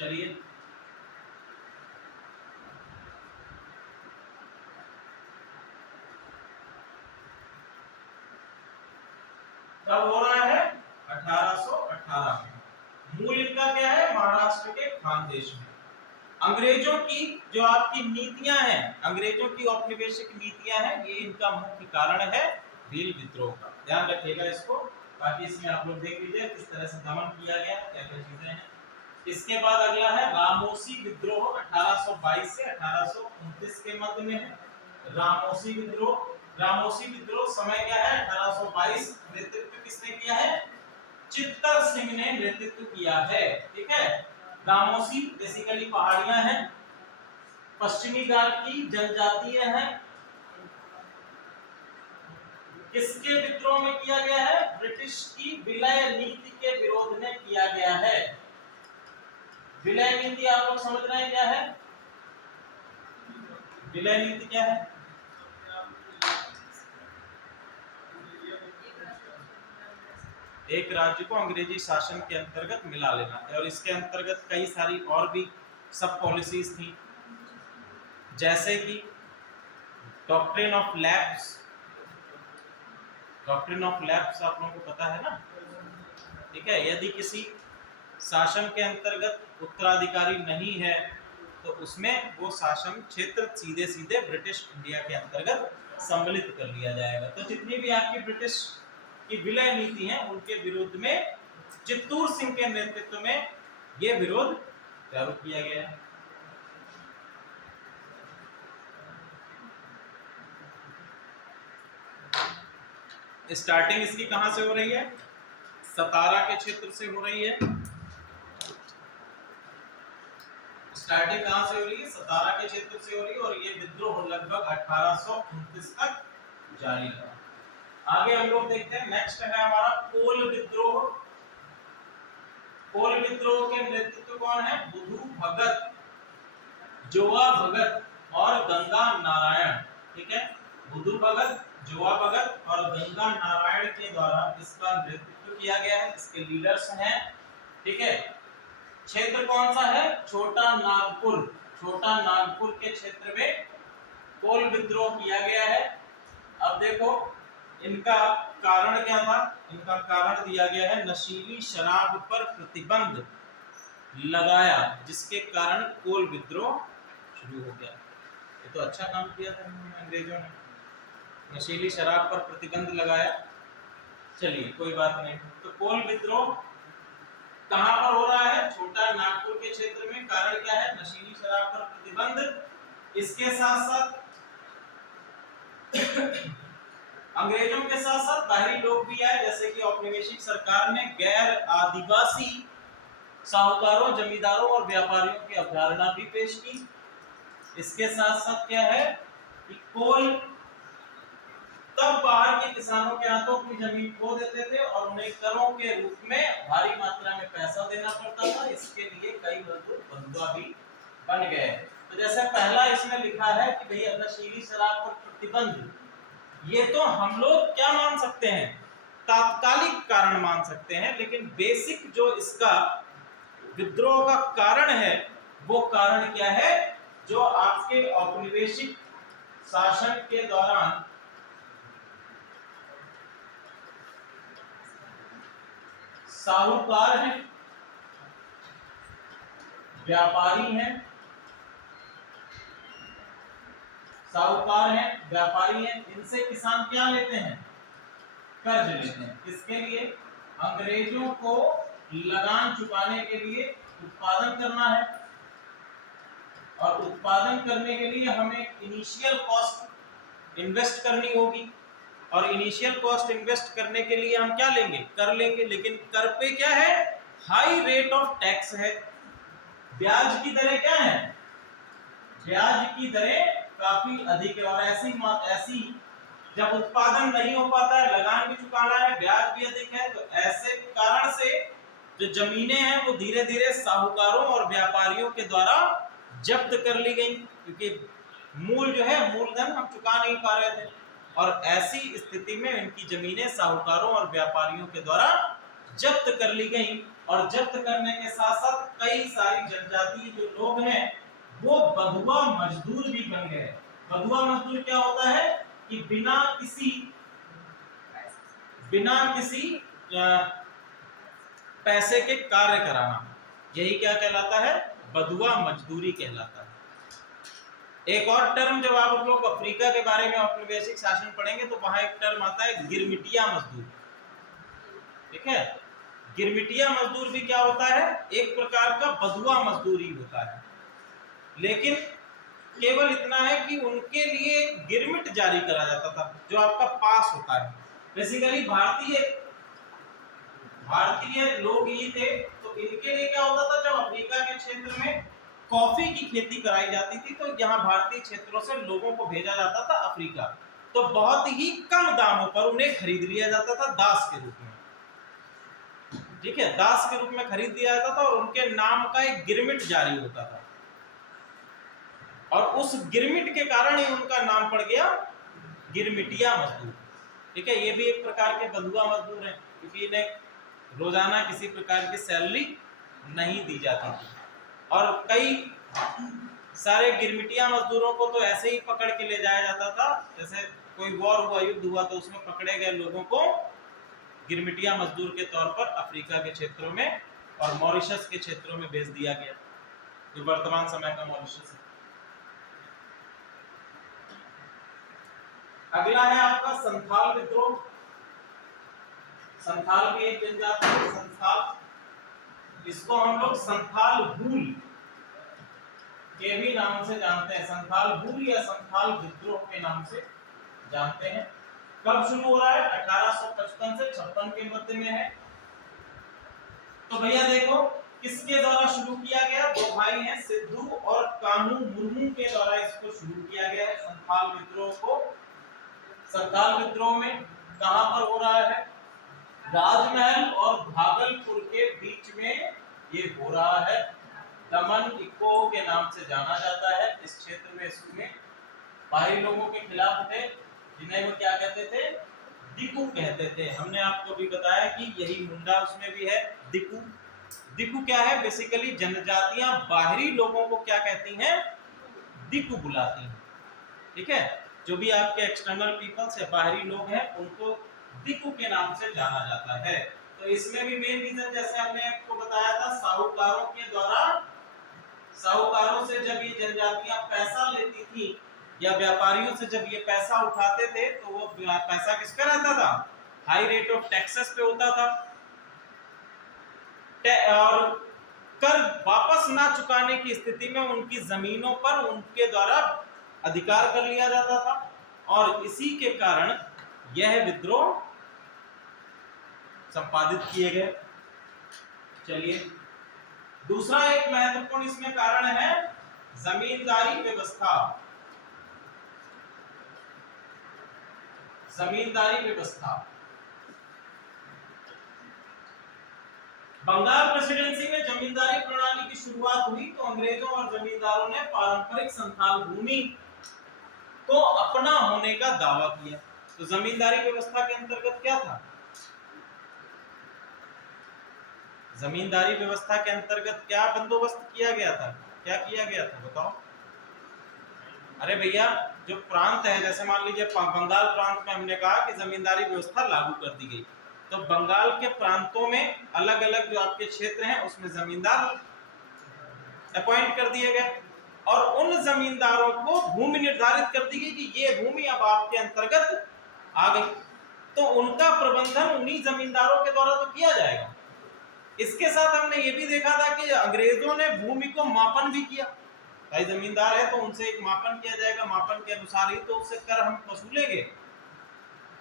चलिए तब हो रहा है 1818 में। मूल इनका क्या है? महाराष्ट्र के खानदेश में। अंग्रेजों की जो आपकी नीतियां हैं, अंग्रेजों की औपनिवेशिक नीतियां हैं, ये इनका मुख्य कारण है भील विद्रोह का। ध्यान रखिएगा इसको, बाकी इसमें आप लोग देख लीजिए किस तरह से दमन किया गया, क्या क्या चीजें हैं। इसके बाद अगला है रामोसी विद्रोह। 1822 से 1829 के मध्य में है रामोसी विद्रोह। रामोसी विद्रोह समय क्या है? 1822। नेतृत्व किसने किया है? चित्तर सिंह ने नेतृत्व किया है। ठीक है, रामोसी बेसिकली पहाड़ियां हैं, पश्चिमी घाट की जनजातीय हैं। किसके विद्रोह में किया गया है? ब्रिटिश की विलय नीति के विरोध में किया गया है। विलय नीति आप लोग समझ रहे हैं क्या है? विलय नीति क्या है? एक राज्य को अंग्रेजी शासन के अंतर्गत मिला लेना, और इसके अंतर्गत कई सारी और भी सब पॉलिसीज थी, जैसे कि doctrine of lapse. Doctrine of lapse आप लोगों को पता है ना? ठीक है, यदि किसी शासन के अंतर्गत उत्तराधिकारी नहीं है तो उसमें वो शासन क्षेत्र सीधे सीधे ब्रिटिश इंडिया के अंतर्गत सम्मिलित कर लिया जाएगा। तो जितनी भी आपकी ब्रिटिश की विलय नीति है उनके विरोध में चित्तूर सिंह के नेतृत्व में ये विरोध चालू किया गया है। स्टार्टिंग इसकी कहां से हो रही है? सतारा के क्षेत्र से हो रही है। स्टार्टिंग कहां से हो रही है? सतारा के क्षेत्र से हो रही है और ये विद्रोह लगभग 1829 तक जारी रहा। आगे हम लोग देखते हैं, नेक्स्ट है हमारा कोल विद्रोह। कोल विद्रोह के नेतृत्व कौन है? बुधू भगत, जोवा भगत और गंगा नारायण। ठीक है, बुधू भगत, जोवा भगत और गंगा नारायण के द्वारा इसका नेतृत्व किया गया है। इसके लीडर्स हैं। ठीक है, क्षेत्र कौन सा है? छोटा नागपुर। छोटा नागपुर के क्षेत्र में कोल विद्रोह किया गया है। अब देखो इनका कारण क्या था? इनका कारण दिया गया है नशीली शराब पर प्रतिबंध लगाया, जिसके कारण कोल विद्रोह शुरू हो गया। ये तो अच्छा काम किया था अंग्रेजों ने, नशीली शराब पर प्रतिबंध लगाया। चलिए कोई बात नहीं। तो कोल विद्रोह कहां पर हो रहा है? छोटा नागपुर के क्षेत्र में। कारण क्या है? नशीली शराब पर प्रतिबंध। इसके साथ साथ अंग्रेजों के साथ साथ बाहरी लोग भी आए, जैसे कि औपनिवेशिक सरकार ने गैर आदिवासी साहूकारों, जमींदारों और व्यापारियों की अवधारणा भी पेश की। इसके साथ साथ क्या है कि कोल तब बाहर के किसानों के हाथों अपनी जमीन खो देते थे और उन्हें करों के रूप में भारी मात्रा में पैसा देना पड़ता था। इसके लिए कई मजदूर बंधुआ भी बन गए। तो जैसे पहला इसमें लिखा है कि भैया नशीली शराब पर प्रतिबंध, ये तो हम लोग क्या मान सकते हैं? तात्कालिक कारण मान सकते हैं, लेकिन बेसिक जो इसका विद्रोह का कारण है वो कारण क्या है? जो आपके औपनिवेशिक शासन के दौरान साहूकार हैं, व्यापारी हैं, साहूकार हैं, व्यापारी हैं, इनसे किसान क्या लेते हैं? कर्ज लेते हैं। किसके लिए? अंग्रेजों को लगान चुकाने के लिए उत्पादन करना है, और उत्पादन करने के लिए हमें इनिशियल कॉस्ट इन्वेस्ट करनी होगी, और इनिशियल कॉस्ट इन्वेस्ट करने के लिए हम क्या लेंगे? कर लेंगे। लेकिन कर पे क्या है? हाई रेट ऑफ टैक्स है। ब्याज की दरें क्या है? ब्याज की दरें काफी अधिक है। और ऐसी जब उत्पादन नहीं हो पाता है, लगान भी चुकाना है, ब्याज भी अधिक है, तो ऐसे कारण से जो जमीनें हैं वो धीरे धीरे साहूकारों और व्यापारियों के द्वारा जब्त कर ली गई, क्योंकि मूल जो है मूलधन हम चुका नहीं पा रहे थे। और ऐसी स्थिति में इनकी जमीनें साहूकारों और व्यापारियों के द्वारा जब्त कर ली गई। और जब्त करने के साथ साथ कई सारी जनजातीय जो लोग हैं वो बंधुआ मजदूर भी बन गए। बंधुआ मजदूर क्या होता है कि बिना किसी पैसे के कार्य कराना, यही क्या कहलाता है? बंधुआ मजदूरी कहलाता है। एक और टर्म जब आप लोग अफ्रीका के बारे में औपनिवेशिक शासन पढ़ेंगे तो वहां एक टर्म आता है गिरमिटिया मजदूर। ठीक है, गिरमिटिया मजदूर भी क्या होता है? एक प्रकार का बंधुआ मजदूरी होता है, लेकिन केवल इतना है कि उनके लिए गिरमिट जारी करा जाता था, जो आपका पास होता है। बेसिकली भारतीय लोग ही थे, तो इनके लिए क्या होता था? जब अफ्रीका के क्षेत्र में कॉफी की खेती कराई जाती थी, तो यहाँ भारतीय क्षेत्रों से लोगों को भेजा जाता था अफ्रीका, तो बहुत ही कम दामों पर उन्हें खरीद लिया जाता था दास के रूप में। ठीक है, दास के रूप में खरीद लिया जाता था और उनके नाम का एक गिरमिट जारी होता था, और उस गिरमिट के कारण ही उनका नाम पड़ गया गिरमिटिया मजदूर। ठीक है, ये भी एक प्रकार के बंधुआ मजदूर हैं, क्योंकि इन्हें रोजाना किसी प्रकार की सैलरी नहीं दी जाती थी। और कई सारे गिरमिटिया मजदूरों को तो ऐसे ही पकड़ के ले जाया जाता था, जैसे कोई वॉर हुआ, युद्ध हुआ, तो उसमें पकड़े गए लोगों को गिरमिटिया मजदूर के तौर पर अफ्रीका के क्षेत्रों में और मॉरिशस के क्षेत्रों में भेज दिया गया, जो वर्तमान समय का मॉरिशस है। अगला है आपका संथाल विद्रोह। संथाल की एक जनजाति है संथाल, इसको हम लोग संथाल हूल के भी नाम से जानते हैं। संथाल हूल या संथाल विद्रोह के नाम से जानते हैं। कब शुरू हो रहा है? 1855 से 56 के मध्य में है। तो भैया देखो किसके द्वारा शुरू किया गया? दो भाई हैं, सिद्धू और कान्हू मुर्मू के द्वारा इसको शुरू किया गया है संथाल विद्रोह को। संथाल विद्रोह में कहां पर हो रहा है? राजमहल और भागलपुर के बीच में ये हो रहा है। दमन इको के नाम से जाना जाता है। इस क्षेत्र में इसमें बाहरी लोगों के खिलाफ थे, जिन्हें वो क्या कहते थे? दिकू कहते थे। हमने आपको भी बताया कि यही मुंडा उसमें भी है, दिकू। दिकू क्या है? बेसिकली जनजातियां बाहरी लोगों को क्या कहती हैं? दिकू बुलाती हैं। ठीक है, जो भी आपके एक्सटर्नल पीपल्स या बाहरी लोग हैं उनको दिकू के नाम से जाना जाता है। तो इसमें भी मेन रीजन जैसे हमने आपको बताया था, साहूकारों के द्वारा, साहूकारों से जब ये जनजातियां पैसा लेती थी या व्यापारियों से जब ये पैसा उठाते थे, तो वो पैसा किस पे रहता था? हाई रेट ऑफ टैक्सेस पे होता था। और कर वापस ना चुकाने की स्थिति में उनकी जमीनों पर उनके द्वारा अधिकार कर लिया जाता था, और इसी के कारण यह विद्रोह संपादित किए गए। चलिए, दूसरा एक महत्वपूर्ण इसमें कारण है जमींदारी व्यवस्था। जमींदारी व्यवस्था बंगाल प्रेसिडेंसी में जमींदारी प्रणाली की शुरुआत हुई तो अंग्रेजों और जमींदारों ने पारंपरिक संथाल भूमि को अपना होने का दावा किया। तो जमींदारी व्यवस्था के अंतर्गत क्या था? जमींदारी व्यवस्था के अंतर्गत क्या बंदोबस्त किया गया था, क्या किया गया था बताओ? अरे भैया, जो प्रांत है, जैसे मान लीजिए बंगाल प्रांत में हमने कहा कि जमींदारी व्यवस्था लागू कर दी गई, तो बंगाल के प्रांतों में अलग अलग जो आपके क्षेत्र हैं उसमें जमींदार अपॉइंट कर दिए गए, और उन जमींदारों को भूमि निर्धारित कर दी गई कि ये भूमि अब आपके अंतर्गत आ गई, तो उनका प्रबंधन उन्हीं जमींदारों के द्वारा तो किया जाएगा। इसके साथ हमने ये भी देखा था कि अंग्रेजों ने भूमि को मापन भी किया। भाई जमींदार है तो उनसे एक मापन किया जाएगा, मापन के अनुसार ही तो उससे कर हम वसूलेंगे,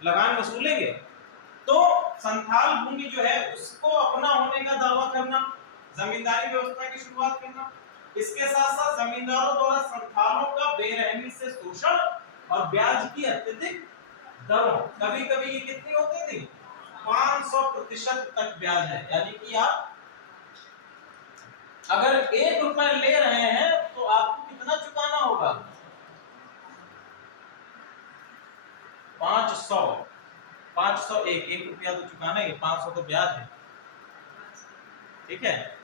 लगान वसूलेंगे। तो संथाल भूमि जो है उसको अपना होने का दावा करना, जमींदारी व्यवस्था की शुरुआत करना। इसके साथ साथ जमींदारों द्वारा संथालों का बेरहमी से शोषण और ब्याज की अत्यधिक दरों, कभी कभी ये कितनी होती थी? 500% तक ब्याज है। यानी कि आप अगर 1 रुपए ले रहे हैं तो आपको कितना चुकाना होगा? 501 रुपया तो चुकाना है, 500 तो ब्याज है। ठीक है,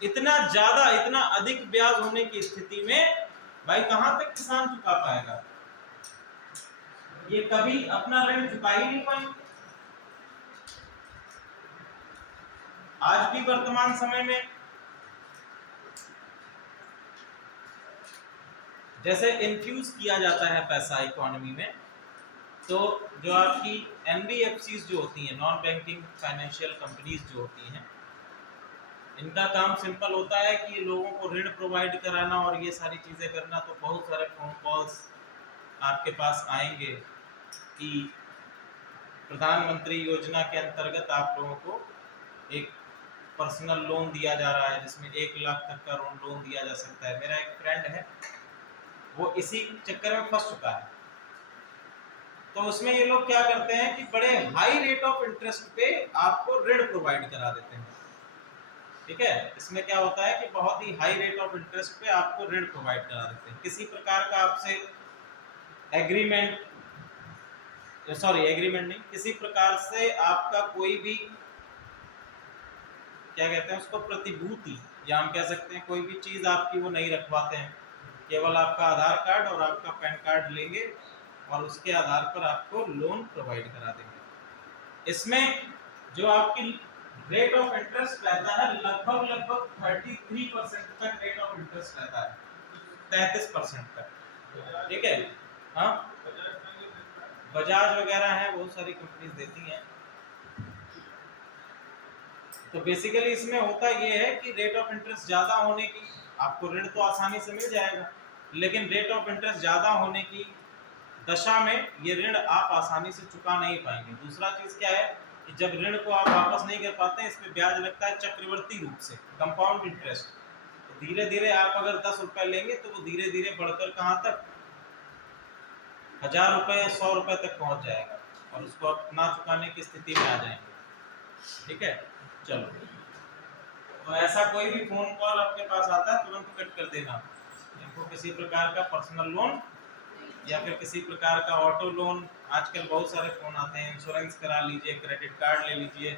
इतना ज्यादा, इतना अधिक ब्याज होने की स्थिति में भाई कहां तक किसान चुका पाएगा? ये कभी अपना ऋण चुका ही नहीं पाएंगे। आज भी वर्तमान समय में जैसे इन्फ्यूज किया जाता है पैसा इकोनॉमी में, तो जो आपकी एनबीएफसीज जो होती हैं, नॉन बैंकिंग फाइनेंशियल कंपनीज जो होती हैं, इनका काम सिंपल होता है कि ये लोगों को ऋण प्रोवाइड कराना और ये सारी चीज़ें करना। तो बहुत सारे फोन कॉल्स आपके पास आएंगे कि प्रधानमंत्री योजना के अंतर्गत आप लोगों को एक पर्सनल लोन दिया जा रहा है जिसमें 1 लाख तक का लोन दिया जा सकता है। मेरा एक फ्रेंड है, वो इसी चक्कर में फंस चुका है। तो उसमें ये लोग क्या करते हैं कि बड़े हाई रेट ऑफ इंटरेस्ट पे आपको ऋण प्रोवाइड करा देते हैं। ठीक है, इसमें क्या होता है कि बहुत ही हाई रेट ऑफ इंटरेस्ट पे आपको ऋण प्रोवाइड करा देते हैं। किसी प्रकार का आपसे एग्रीमेंट नहीं, किसी प्रकार से आपका कोई भी क्या कहते हैं उसको, प्रतिभूति, या हम कह सकते हैं कोई भी चीज़ आपकी वो नहीं रखवाते हैं। केवल आपका आधार कार्ड और आपका पैन कार्ड लेंगे और उसके आधार पर आपको लोन प्रोवाइड करा देंगे। इसमें जो आपकी रेट ऑफ इंटरेस्ट रहता है लगभग 33% तक रेट ऑफ इंटरेस्ट रहता है, 33% तक। ठीक है, हाँ, बजाज वगैरह है, बहुत सारी कंपनीज देती हैं। तो बेसिकली इसमें होता ये है कि रेट ऑफ इंटरेस्ट ज़्यादा होने की, आपको ऋण तो आसानी से मिल जाएगा, लेकिन रेट ऑफ इंटरेस्ट ज़्यादा होने की दशा में ये ऋण आप आसानी से चुका नहीं पाएंगे। दूसरा चीज़ क्या है कि जब ऋण को आप वापस नहीं कर पाते हैं, इसमें ब्याज लगता है चक्रवर्ती रूप से, कंपाउंड इंटरेस्ट। तो धीरे धीरे आप अगर 10 रुपए लेंगे तो वो धीरे धीरे बढ़कर कहाँ तक, 1000 रुपये या 100 रुपये तक पहुँच जाएगा, और उसको आप ना चुकाने की स्थिति में आ जाएंगे। ठीक है, चलो, तो ऐसा कोई भी फोन कॉल आपके पास आता है तुरंत कट कर देना। इनको किसी प्रकार का पर्सनल लोन या फिर किसी प्रकार का ऑटो लोन, आजकल बहुत सारे फोन आते हैं, इंश्योरेंस करा लीजिए, क्रेडिट कार्ड ले लीजिए,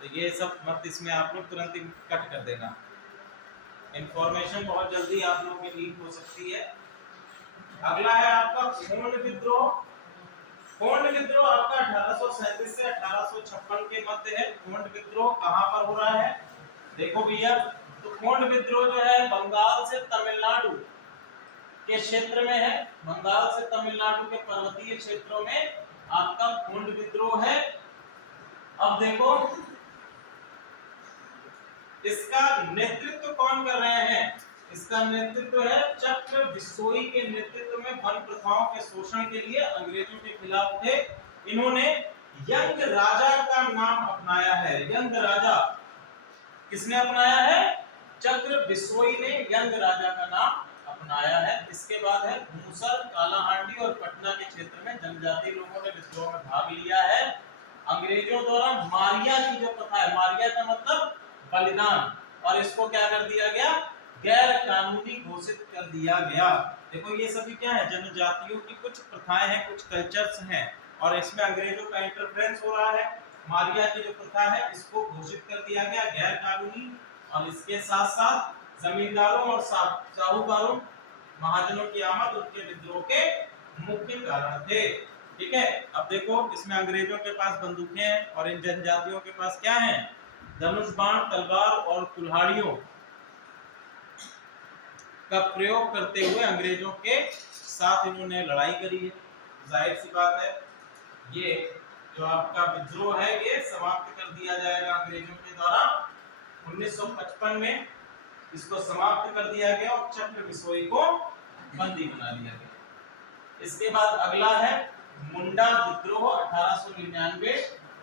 तो ये सब मत, इसमें आप लोग तुरंत ही कट कर देना। इंफॉर्मेशन बहुत जल्दी आप लोगों की लीक हो सकती है। अगला है आपका खोंड विद्रोह। खोंड विद्रोह आपका 1837 से 1856 के मध्य है। खोंड विद्रोह कहाँ पर हो रहा है? देखो भैया, तो खोंड विद्रोह जो है बंगाल से तमिलनाडु के क्षेत्र में है। बंगाल से तमिलनाडु के पर्वतीय क्षेत्रों में आपका खोंड विद्रोह है। अब देखो, इसका नेतृत्व कौन कर रहे हैं? इसका नेतृत्व है चक्र बिसोई के नेतृत्व में वन प्रथाओं के शोषण के लिए अंग्रेजों के खिलाफ थे। इन्होंने यंग राजा का नाम अपनाया है। यंग राजा किसने अपनाया है? चक्र बिसोई ने यंग राजा का नाम अपनाया है। इसके बाद है मूसर, कालाहांडी और पटना के क्षेत्र में जनजातीय लोगों ने विद्रोह में भाग लिया है। अंग्रेजों द्वारा मारिया की जो प्रथा है, मारिया का मतलब बलिदान, और इसको क्या कर दिया गया? गैर कानूनी घोषित कर दिया गया। देखो ये सभी क्या है? जनजातियों की कुछ प्रथाएं हैं, कुछ कल्चर्स हैं, और इसमें अंग्रेजों का इंटरफेरेंस हो रहा है। मारिया की जो प्रथा है इसको घोषित कर दिया गया गैर कानूनी, और इसके साथ साथ जमींदारों और साहूकारों, महाजनों की आमद उनके विद्रोह के मुख्य कारण थे। ठीक है, अब देखो इसमें अंग्रेजों के पास बंदूकें हैं और इन जनजातियों के पास क्या है? धनुष बाण, तलवार और कुल्हाड़ियों का प्रयोग करते हुए अंग्रेजों के साथ इन्होंने लड़ाई करी है। जाहिर सी बात है ये जो आपका विद्रोह है ये समाप्त कर दिया जाएगा अंग्रेजों के द्वारा। 1955 में इसको समाप्त कर दिया गया और चक्र बिसोई को बंदी बना लिया गया। इसके बाद अगला है मुंडा विद्रोह 1899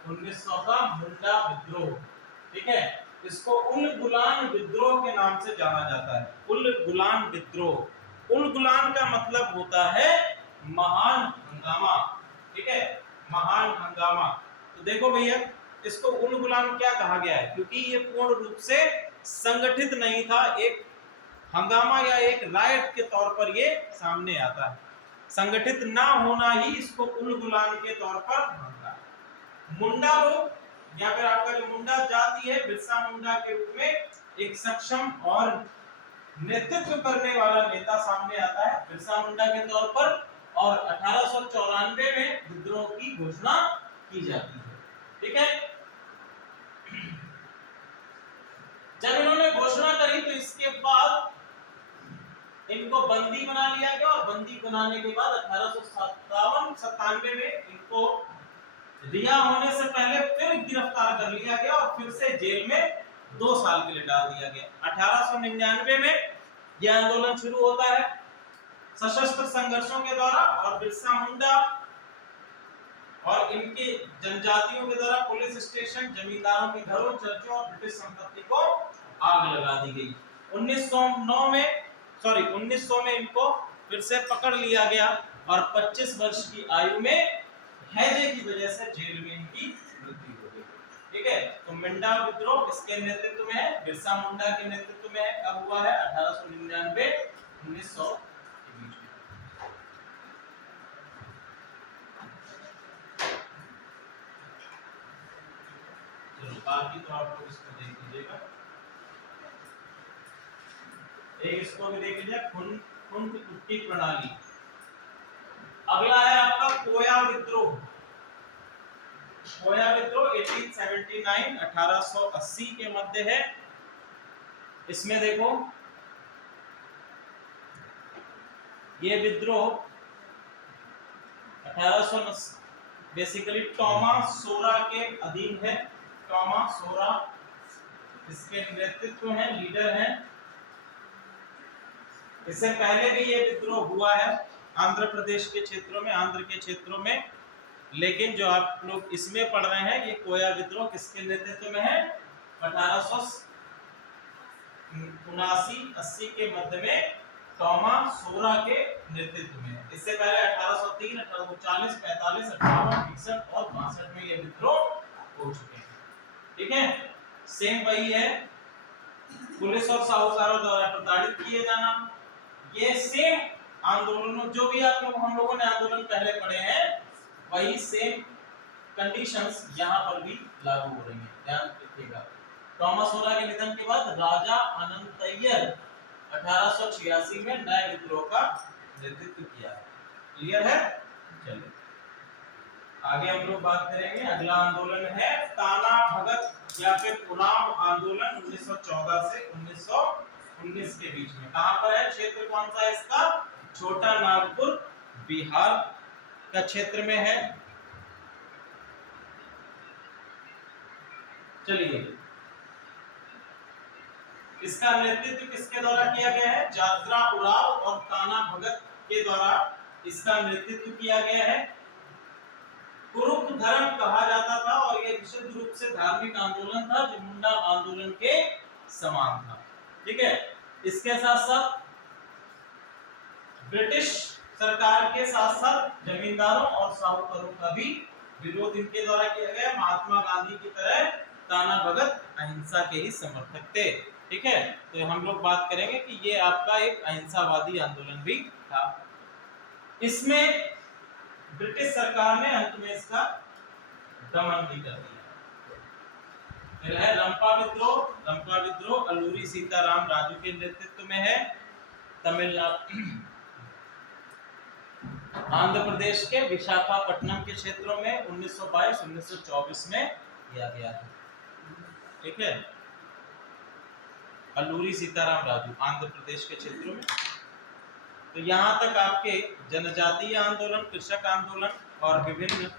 1900 का मुंडा विद्रोह। ठीक है, इसको उल गुलान विद्रोह के नाम से जाना जाता है। उल गुलान विद्रोह, उल गुलान का मतलब होता है महान हंगामा। ठीक है, महान हंगामा। तो देखो भैया इसको उल गुलान क्या कहा गया है? क्योंकि ये पूर्ण रूप से संगठित नहीं था, एक हंगामा या एक रायट के तौर पर ये सामने आता है। संगठित ना होना ही इसको उल गुलान के तौर पर मानता है। मुंडा लोग या फिर आपका जो मुंडा जाति है, बिरसा मुंडा के रूप में एक सक्षम और नेतृत्व करने वाला नेता सामने आता है बिरसा मुंडा के तौर पर, और 1894 में विद्रोह की घोषणा की जाती है। ठीक है, जब इन्होंने घोषणा करी तो इसके बाद इनको बंदी बना लिया गया, और बंदी बनाने के बाद 1897 में इनको रिहा होने से पहले फिर गिरफ्तार कर लिया गया और फिर से जेल में 2 साल के लिए डाल दिया गया। 1899 में यह आंदोलन शुरू होता है सशस्त्र संघर्षों के द्वारा, और बिरसा मुंडा और इनके जनजातियों के द्वारा पुलिस स्टेशन, जमींदारों के घरों, चर्चों और ब्रिटिश संपत्ति को आग लगा दी गई। 1900 में इनको फिर से पकड़ लिया गया और 25 वर्ष की आयु में हैजे की वजह से जेल में इनकी मृत्यु हो गई। ठीक है, तो मुंडा विद्रोह किसके नेतृत्व में है? बिरसा मुंडा के नेतृत्व में है। कब हुआ है? 1899 1900 के बीच में। चलो बाकी तो आप लोग इसको देख लीजिएगा। एक इसको भी देख लीजिए, खुंट कुट्टी प्रणाली। अगला है आपका कोया विद्रोह। कोया विद्रोह 1879 1880 के मध्य है। इसमें देखो ये विद्रोह 1890 बेसिकली टॉमस सोरा के अधीन है। टॉमस सोरा इसके नेतृत्व हैं, लीडर हैं। इससे पहले भी ये विद्रोह हुआ है आंध्र प्रदेश के क्षेत्रों में, आंध्र के क्षेत्रों में, लेकिन जो आप लोग इसमें पढ़ रहे हैं ये कोया विद्रोह किसके नेतृत्व में है? 1879-80 के मध्य में टॉमस सोरा के नेतृत्व में। इससे पहले 1803, 1840, 45, 58, 61 और 62 में ये विद्रोह हो चुके हैं। ठीक है, सेम वही है, पुलिस और साहूकारों द्वारा प्रताड़ित किए जाना। ये सेम आंदोलनों जो भी हम लोगों ने आंदोलन पहले पढ़े हैं वही सेम कंडीशंस यहाँ पर भी लागू हो रही हैं, ध्यान रखिएगा। टॉमस सोरा के निधन के बाद राजा अनंतय्यर 1886 में नए विद्रोह का नेतृत्व किया। क्लियर है? चलिए आगे हम लोग बात करेंगे। अगला आंदोलन है ताना भगत या फिर उरांव आंदोलन 1914 से 1919 के बीच में। कहां पर है? क्षेत्र कौन सा है इसका? छोटा नागपुर, बिहार का क्षेत्र में है। चलिए इसका नेतृत्व किसके द्वारा किया गया है? जात्रा उराव और ताना भगत के द्वारा इसका नेतृत्व किया गया है। कुरुक धर्म कहा जाता था और यह विशुद्ध रूप से धार्मिक आंदोलन था जो मुंडा आंदोलन के समान था। ठीक है, इसके साथ साथ ब्रिटिश सरकार के साथ साथ जमींदारों और साहूकारों का भी विरोध इनके द्वारा किया गया। महात्मा गांधी की तरह ताना भगत अहिंसा के ही समर्थक थे। ठीक है, तो हम लोग बात करेंगे कि ये आपका एक अहिंसावादी आंदोलन भी था। इसमें ब्रिटिश सरकार ने अंत में इसका दमन भी कर दिया। फिर है रंपा विद्रोह। रंपा विद्रोह अल्लूरी सीताराम राजू के नेतृत्व में है। तमिलनाडु आंध्र प्रदेश के विशाखापट्टनम के क्षेत्रों में 1922-1924 में किया गया था। ठीक है, अल्लूरी सीताराम राजू आंध्र प्रदेश के क्षेत्रों में। तो यहाँ तक आपके जनजातीय आंदोलन, कृषक आंदोलन और विभिन्न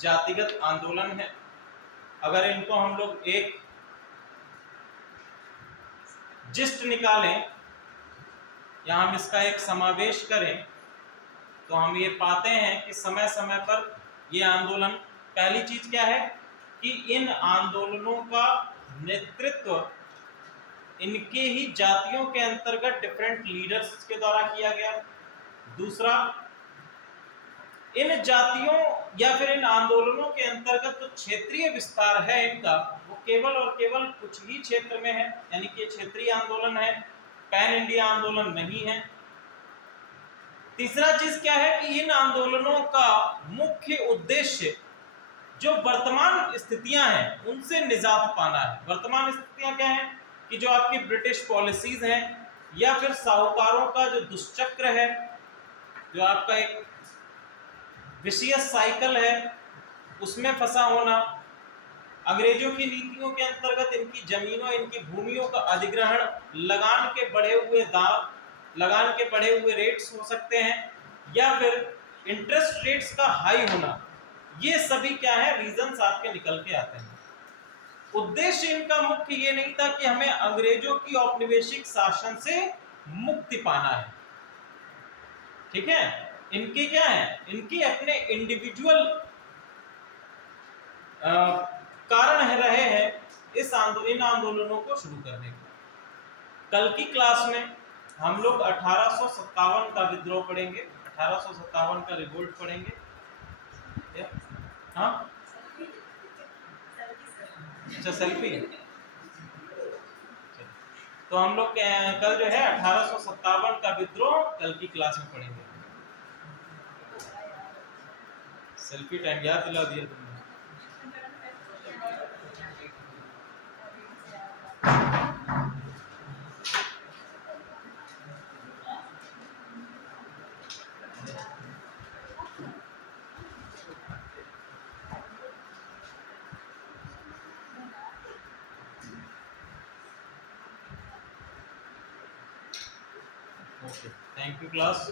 जातिगत आंदोलन है। अगर इनको हम लोग एक जिस्ट निकालें या हम इसका एक समावेश करें तो हम ये पाते हैं कि समय समय पर ये आंदोलन, पहली चीज क्या है कि इन आंदोलनों का नेतृत्व इनके ही जातियों के अंतर्गत डिफरेंट लीडर्स के द्वारा किया गया। दूसरा, इन जातियों या फिर इन आंदोलनों के अंतर्गत जो क्षेत्रीय विस्तार है इनका, वो केवल और केवल कुछ ही क्षेत्र में है, यानी कि क्षेत्रीय आंदोलन है, पैन इंडिया आंदोलन नहीं है। तीसरा चीज क्या है कि इन आंदोलनों का मुख्य उद्देश्य जो वर्तमान स्थितियां हैं उनसे निजात पाना है। वर्तमान स्थितियां क्या हैं कि जो आपकी ब्रिटिश पॉलिसीज हैं या फिर साहूकारों का जो दुष्चक्र है, जो आपका एक विशियस साइकिल है, उसमें फंसा होना, अंग्रेजों की नीतियों के अंतर्गत इनकी जमीनों, इनकी भूमियों का अधिग्रहण, लगान के बढ़े हुए दाम, लगान के बढ़े हुए रेट्स हो सकते हैं, या फिर इंटरेस्ट रेट्स का हाई होना, ये सभी क्या है रीजंस आपके निकल के आते हैं। उद्देश्य इनका मुख्य ये नहीं था कि हमें अंग्रेजों की औपनिवेशिक शासन से मुक्ति पाना है। ठीक है, इनके क्या है, इनके अपने इंडिविजुअल कारण रहे हैं इन आंदोलनों को शुरू करने के। कल की क्लास में हम लोग 1857 का विद्रोह पढ़ेंगे, 1857 का रिवोल्ट पढ़ेंगे। हाँ, अच्छा सेल्फी। तो हम लोग कल जो है 1857 का विद्रोह कल की क्लास में पढ़ेंगे। सेल्फी टाइम याद दिला दिया तुमने। Okay, thank you class.